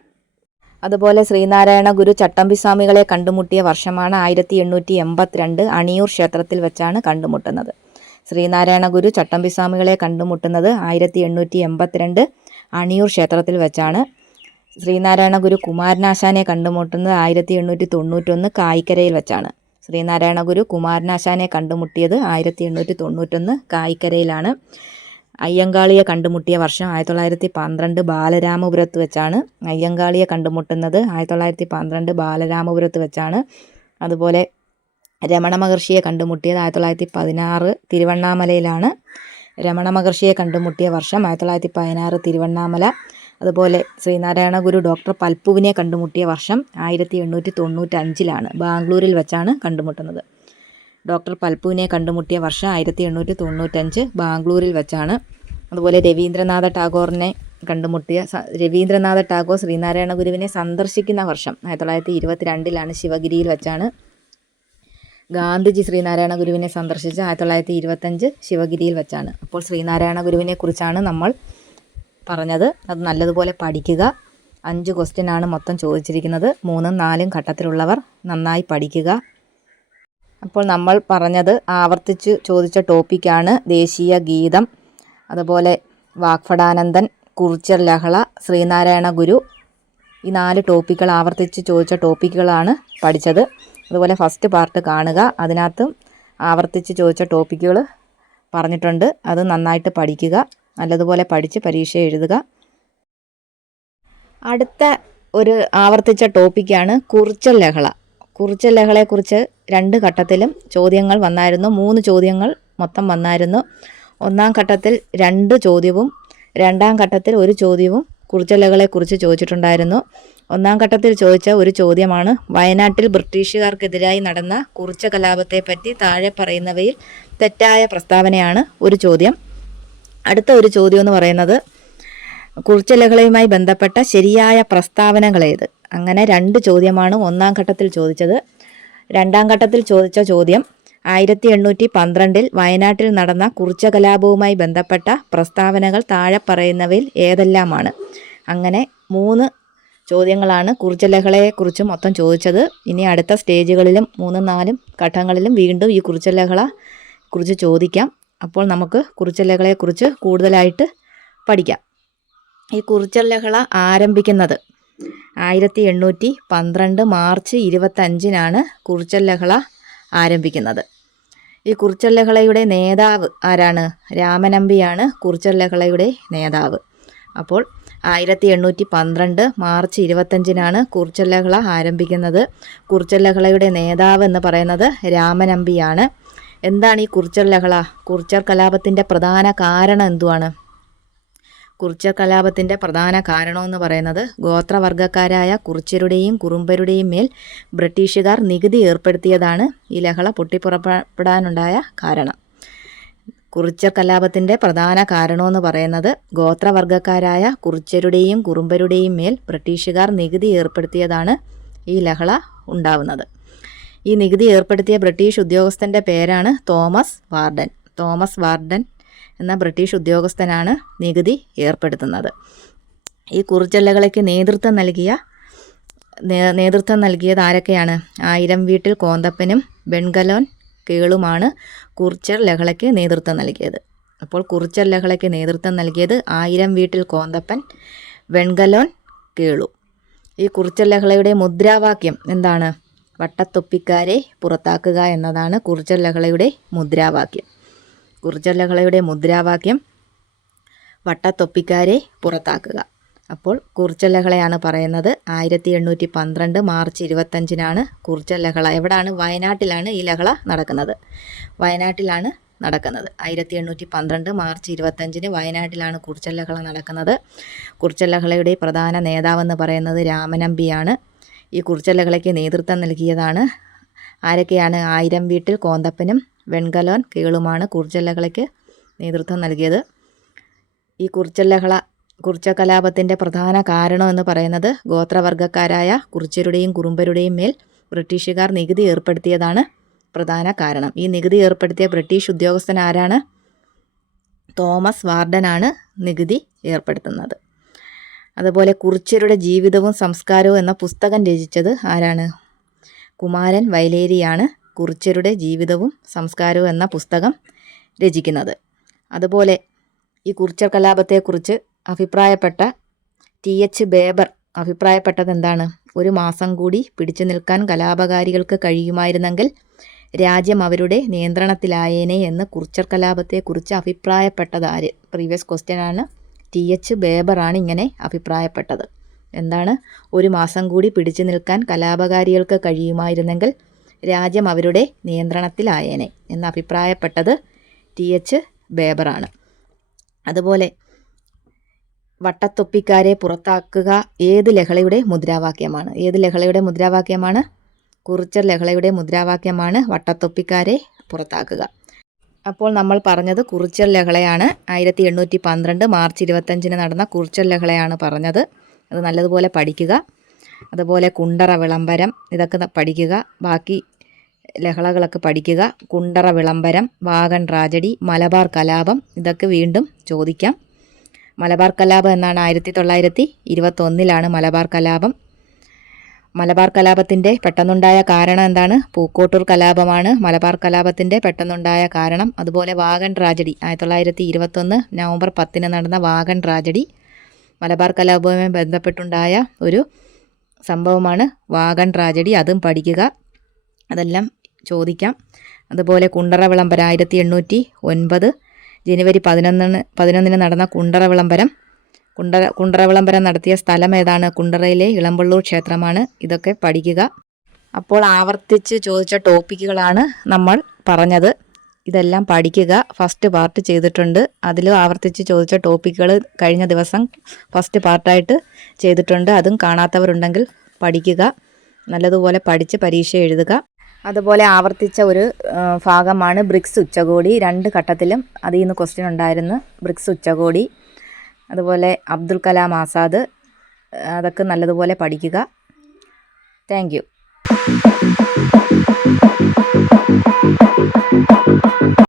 അതുപോലെ ശ്രീനാരായണ ഗുരു ചട്ടമ്പിസ്വാമികളെ കണ്ടുമുട്ടിയ വർഷമാണ് 1882 അണിയൂർ ക്ഷേത്രത്തിൽ വെച്ചാണ് കണ്ടുമുട്ടുന്നത്. ശ്രീനാരായണ ഗുരു ചട്ടമ്പിസ്വാമികളെ കണ്ടുമുട്ടുന്നത് 1882 അണിയൂർ ക്ഷേത്രത്തിൽ വെച്ചാണ്. ശ്രീനാരായണ ഗുരു കുമാരനാശാനെ കണ്ടുമുട്ടുന്നത് 1891 കായിക്കരയിൽ വെച്ചാണ്. ശ്രീനാരായണ ഗുരു കുമാരനാശാനെ കണ്ടുമുട്ടിയത് 1891 കായിക്കരയിലാണ്. അയ്യങ്കാളിയെ കണ്ടുമുട്ടിയ വർഷം 1912 ബാലരാമപുരത്ത് വെച്ചാണ്. അയ്യങ്കാളിയെ കണ്ടുമുട്ടുന്നത് 1912 ബാലരാമപുരത്ത് വെച്ചാണ്. അതുപോലെ രമണ മഹർഷിയെ കണ്ടുമുട്ടിയത് 1916 തിരുവണ്ണാമലയിലാണ്. രമണ മഹർഷിയെ കണ്ടുമുട്ടിയ വർഷം 1916 തിരുവണ്ണാമല. അതുപോലെ ശ്രീനാരായണ ഗുരു ഡോക്ടർ പൽപ്പുവിനെ കണ്ടുമുട്ടിയ വർഷം 1895 ബാംഗ്ലൂരിൽ വെച്ചാണ് കണ്ടുമുട്ടുന്നത്. ഡോക്ടർ പൽപ്പുവിനെ കണ്ടുമുട്ടിയ വർഷം 1895 ബാംഗ്ലൂരിൽ വെച്ചാണ്. അതുപോലെ രവീന്ദ്രനാഥ ടാഗോർ ശ്രീനാരായണ ഗുരുവിനെ സന്ദർശിക്കുന്ന വർഷം 1922 ശിവഗിരിയിൽ വെച്ചാണ്. ഗാന്ധിജി ശ്രീനാരായണ ഗുരുവിനെ സന്ദർശിച്ച 1925 ശിവഗിരിയിൽ വെച്ചാണ്. അപ്പോൾ ശ്രീനാരായണ ഗുരുവിനെ കുറിച്ചാണ് നമ്മൾ പറഞ്ഞത്. അത് നല്ലതുപോലെ പഠിക്കുക. 5 ക്വസ്റ്റ്യനാണ് മൊത്തം ചോദിച്ചിരിക്കുന്നത്. 3ഉം 4ഉം ഘട്ടത്തിലുള്ളവർ നന്നായി പഠിക്കുക. അപ്പോൾ നമ്മൾ പറഞ്ഞത് ആവർത്തിച്ച് ചോദിച്ച ടോപ്പിക്കാണ് ദേശീയ ഗീതം, അതുപോലെ വാഗ്ഭടാനന്ദൻ, കുറിച്യർ ലഹള, ശ്രീനാരായണ ഗുരു. ഈ 4 ടോപ്പിക്കുകൾ ആവർത്തിച്ച് ചോദിച്ച ടോപ്പിക്കുകളാണ് പഠിച്ചത്. അതുപോലെ ഫസ്റ്റ് പാർട്ട് കാണുക. അതിനകത്തും ആവർത്തിച്ച് ചോദിച്ച ടോപ്പിക്കുകൾ പറഞ്ഞിട്ടുണ്ട്. അത് നന്നായിട്ട് പഠിക്കുക. നല്ലതുപോലെ പഠിച്ച് പരീക്ഷ എഴുതുക. അടുത്ത ഒരു ആവർത്തിച്ച ടോപ്പിക്കാണ് കുറിച്യർ ലഹള. കുറിച്യർ ലഹളയെക്കുറിച്ച് 2 ഘട്ടത്തിലും ചോദ്യങ്ങൾ വന്നായിരുന്നു. 3 ചോദ്യങ്ങൾ മൊത്തം വന്നായിരുന്നു. 1-ാം ഘട്ടത്തിൽ 2 ചോദ്യവും 2-ാം ഘട്ടത്തിൽ 1 ചോദ്യവും കുറിച്യർ ലഹളയെക്കുറിച്ച് ചോദിച്ചിട്ടുണ്ടായിരുന്നു. 1-ാം ഘട്ടത്തിൽ ചോദിച്ച ഒരു ചോദ്യമാണ് വയനാട്ടിൽ ബ്രിട്ടീഷുകാർക്കെതിരായി നടന്ന കുറിച്യ കലാപത്തെപ്പറ്റി താഴെ പറയുന്നവയിൽ തെറ്റായ പ്രസ്താവനയാണ് ഒരു ചോദ്യം. അടുത്ത ഒരു ചോദ്യം എന്ന് പറയുന്നത് കുറിച്യർ ലഹളയുമായി ബന്ധപ്പെട്ട ശരിയായ പ്രസ്താവനകളേത്. അങ്ങനെ 2 ചോദ്യമാണ് 1-ാം ഘട്ടത്തിൽ ചോദിച്ചത്. 2-ാം ഘട്ടത്തിൽ ചോദിച്ച ചോദ്യം 1812 വയനാട്ടിൽ നടന്ന കുറിച്യ കലാപവുമായി ബന്ധപ്പെട്ട പ്രസ്താവനകൾ താഴെ പറയുന്നവയിൽ ഏതെല്ലാമാണ്. അങ്ങനെ 3 ചോദ്യങ്ങളാണ് കുറിച്യർ ലഹളയെക്കുറിച്ച് മൊത്തം ചോദിച്ചത്. ഇനി അടുത്ത സ്റ്റേജുകളിലും 3ഉം 4ഉം ഘട്ടങ്ങളിലും വീണ്ടും ഈ കുറിച്യർ ലഹള കുറിച്ച് ചോദിക്കാം. അപ്പോൾ നമുക്ക് കുറിച്യർ ലഹളയെക്കുറിച്ച് കൂടുതലായിട്ട് പഠിക്കാം. ഈ കുറിച്യർ ലഹള ആരംഭിക്കുന്നത് 1812 മാർച്ച് 25-നാണ് കുറിച്യർ ലഹള ആരംഭിക്കുന്നത്. ഈ കുറിച്യർ ലഹളയുടെ നേതാവ് ആരാണ്? രാമനമ്പിയാണ് കുറിച്യർ ലഹളയുടെ നേതാവ്. അപ്പോൾ 1812 മാർച്ച് 25-നാണ് കുറിച്യർ ലഹള ആരംഭിക്കുന്നത്. കുറിച്യർ ലഹളയുടെ നേതാവ് എന്ന് പറയുന്നത് രാമനമ്പിയാണ്. എന്താണ് ഈ കുറിച്യർ ലഹള? കുറിച്യർ കലാപത്തിൻ്റെ പ്രധാന കാരണം എന്തുവാണ്? കുറിച്യർ കലാപത്തിൻ്റെ പ്രധാന കാരണമെന്ന് പറയുന്നത് ഗോത്രവർഗ്ഗക്കാരായ കുറിച്യരുടെയും കുറുമ്പരുടെയും മേൽ ബ്രിട്ടീഷുകാർ നികുതി ഏർപ്പെടുത്തിയതാണ് ഈ ലഹള പൊട്ടിപ്പുറപ്പെടാനുണ്ടായ കാരണം. കുറിച്യർ കലാപത്തിൻ്റെ പ്രധാന കാരണമെന്ന് പറയുന്നത് ഗോത്രവർഗ്ഗക്കാരായ കുറിച്യരുടെയും കുറുമ്പരുടെയും മേൽ ബ്രിട്ടീഷുകാർ നികുതി ഏർപ്പെടുത്തിയതാണ് ഈ ലഹള ഉണ്ടാവുന്നത്. ഈ നികുതി ഏർപ്പെടുത്തിയ ബ്രിട്ടീഷ് ഉദ്യോഗസ്ഥൻ്റെ പേരാണ് തോമസ് വാർഡൻ. തോമസ് വാർഡൻ എന്ന ബ്രിട്ടീഷ് ഉദ്യോഗസ്ഥനാണ് നികുതി ഏർപ്പെടുത്തുന്നത്. ഈ കുറിച്യർ ലഹളയ്ക്ക് നേതൃത്വം നൽകിയത് ആരൊക്കെയാണ്? ആയിരം വീട്ടിൽ കോന്തപ്പനും വെൺകലോൻ കേളുമാണ് കുറിച്യർ ലഹളയ്ക്ക് നേതൃത്വം നൽകിയത്. അപ്പോൾ കുറിച്യർ ലഹളയ്ക്ക് നേതൃത്വം നൽകിയത് ആയിരം വീട്ടിൽ കോന്തപ്പൻ, വെൺകലോൻ കേളു. ഈ കുറിച്യർ ലഹളയുടെ മുദ്രാവാക്യം എന്താണ്? വട്ടത്തൊപ്പിക്കാരെ പുറത്താക്കുക എന്നതാണ് കുറിച്യർ ലഹളയുടെ മുദ്രാവാക്യം. കുറിച്യർ ലഹളയുടെ മുദ്രാവാക്യം വട്ടത്തൊപ്പിക്കാരെ പുറത്താക്കുക. അപ്പോൾ കുറിച്യർ ലഹളയാണ് പറയുന്നത് 1812 മാർച്ച് 25-നാണ് കുറിച്യർ ലഹള. എവിടാണ്? വയനാട്ടിലാണ് ഈ ലഹള നടക്കുന്നത്. വയനാട്ടിലാണ് നടക്കുന്നത്. 1812 മാർച്ച് 25-ന് വയനാട്ടിലാണ് കുറിച്യർ ലഹള നടക്കുന്നത്. കുറിച്യർ ലഹളയുടെ പ്രധാന നേതാവെന്ന് പറയുന്നത് രാമനമ്പിയാണ്. ഈ കുറിച്യർ ലഹളയ്ക്ക് നേതൃത്വം നൽകിയതാണ് ആരൊക്കെയാണ്? ആയിരം വീട്ടിൽ കോന്തപ്പനും വെൺകലോൻ കേളുമാണ് കുറിച്യർ ലഹളയ്ക്ക് നേതൃത്വം നൽകിയത്. ഈ കുറിച്യർ കലാപത്തിൻ്റെ പ്രധാന കാരണം എന്ന് പറയുന്നത് ഗോത്രവർഗ്ഗക്കാരായ കുറിച്യരുടെയും കുറുമ്പരുടെയും മേൽ ബ്രിട്ടീഷുകാർ നികുതി ഏർപ്പെടുത്തിയതാണ് പ്രധാന കാരണം. ഈ നികുതി ഏർപ്പെടുത്തിയ ബ്രിട്ടീഷ് ഉദ്യോഗസ്ഥൻ ആരാണ്? തോമസ് വാർഡനാണ് നികുതി ഏർപ്പെടുത്തുന്നത്. അതുപോലെ കുറിച്യരുടെ ജീവിതവും സംസ്കാരവും എന്ന പുസ്തകം രചിച്ചത് ആരാണ്? കുമാരൻ വയലേരിയാണ് കുറിച്യരുടെ ജീവിതവും സംസ്കാരവും എന്ന പുസ്തകം രചിക്കുന്നത്. അതുപോലെ ഈ കുറിച്യർ കലാപത്തെക്കുറിച്ച് അഭിപ്രായപ്പെട്ട TH ബേബർ അഭിപ്രായപ്പെട്ടത് എന്താണ്? 1 മാസം കൂടി പിടിച്ചു നിൽക്കാൻ കലാപകാരികൾക്ക് കഴിയുമായിരുന്നെങ്കിൽ രാജ്യം അവരുടെ നിയന്ത്രണത്തിലായേനെ എന്ന് കുറിച്യർ കലാപത്തെക്കുറിച്ച് അഭിപ്രായപ്പെട്ടത് ആര്? പ്രീവിയസ് ക്വസ്റ്റ്യനാണ്. TH ബേബറാണ് ഇങ്ങനെ അഭിപ്രായപ്പെട്ടത്. എന്താണ്? 1 മാസം കൂടി പിടിച്ചു നിൽക്കാൻ കലാപകാരികൾക്ക് കഴിയുമായിരുന്നെങ്കിൽ രാജ്യം അവരുടെ നിയന്ത്രണത്തിലായേനെ എന്ന് അഭിപ്രായപ്പെട്ടത് TH ബേബറാണ്. അതുപോലെ വട്ടത്തൊപ്പിക്കാരെ പുറത്താക്കുക ഏത് ലഹളയുടെ മുദ്രാവാക്യമാണ്? ഏത് ലഹളയുടെ മുദ്രാവാക്യമാണ്? കുറിച്യർ ലഹളയുടെ മുദ്രാവാക്യമാണ് വട്ടത്തൊപ്പിക്കാരെ പുറത്താക്കുക. അപ്പോൾ നമ്മൾ പറഞ്ഞത് കുറിച്യർ ലഹളയാണ്. 1812 മാർച്ച് 25-ന് നടന്ന കുറിച്യർ ലഹളയാണ് പറഞ്ഞത്. അത് നല്ലതുപോലെ പഠിക്കുക. അതുപോലെ കുണ്ടറ വിളംബരം ഇതൊക്കെ പഠിക്കുക. ബാക്കി ലഹളകളൊക്കെ പഠിക്കുക. കുണ്ടറ വിളംബരം, വാഗൺ ട്രാജഡി, മലബാർ കലാപം, ഇതൊക്കെ വീണ്ടും ചോദിക്കാം. മലബാർ കലാപം എന്നാണ് 1921 മലബാർ കലാപം. മലബാർ കലാപത്തിൻ്റെ പെട്ടെന്നുണ്ടായ കാരണം എന്താണ്? പൂക്കോട്ടൂർ കലാപമാണ് മലബാർ കലാപത്തിൻ്റെ പെട്ടെന്നുണ്ടായ കാരണം. അതുപോലെ വാഗൺ ട്രാജഡി 1921 നവംബർ 10 നടന്ന വാഗൺ ട്രാജഡി മലബാർ കലാപവുമായി ബന്ധപ്പെട്ടുണ്ടായ ഒരു സംഭവമാണ് വാഗൺ ട്രാജഡി. അതും പഠിക്കുക. അതെല്ലാം ചോദിക്കാം. അതുപോലെ കുണ്ടറ വിളംബരം 1809 ജനുവരി 11 നടന്ന കുണ്ടറ വിളംബരം നടത്തിയ സ്ഥലം ഏതാണ്? കുണ്ടറയിലെ ഇളമ്പള്ളൂർ ക്ഷേത്രമാണ്. ഇതൊക്കെ പഠിക്കുക. അപ്പോൾ ആവർത്തിച്ച് ചോദിച്ച ടോപ്പിക്കുകളാണ് നമ്മൾ പറഞ്ഞത്. ഇതെല്ലാം പഠിക്കുക. ഫസ്റ്റ് പാർട്ട് ചെയ്തിട്ടുണ്ട്. അതിൽ ആവർത്തിച്ച് ചോദിച്ച ടോപ്പിക്കുകൾ കഴിഞ്ഞ ദിവസം ഫസ്റ്റ് പാർട്ടായിട്ട് ചെയ്തിട്ടുണ്ട്. അതും കാണാത്തവരുണ്ടെങ്കിൽ പഠിക്കുക. നല്ലതുപോലെ പഠിച്ച് പരീക്ഷ എഴുതുക. അതുപോലെ ആവർത്തിച്ച ഒരു ഭാഗമാണ് ബ്രിക്സ് ഉച്ചകോടി. 2 ഘട്ടത്തിലും അതിൽ നിന്ന് ക്വസ്റ്റ്യൻ ഉണ്ടായിരുന്നു. ബ്രിക്സ് ഉച്ചകോടി, അതുപോലെ അബ്ദുൽ കലാം ആസാദ്, അതൊക്കെ നല്ലതുപോലെ പഠിക്കുക. Thank you.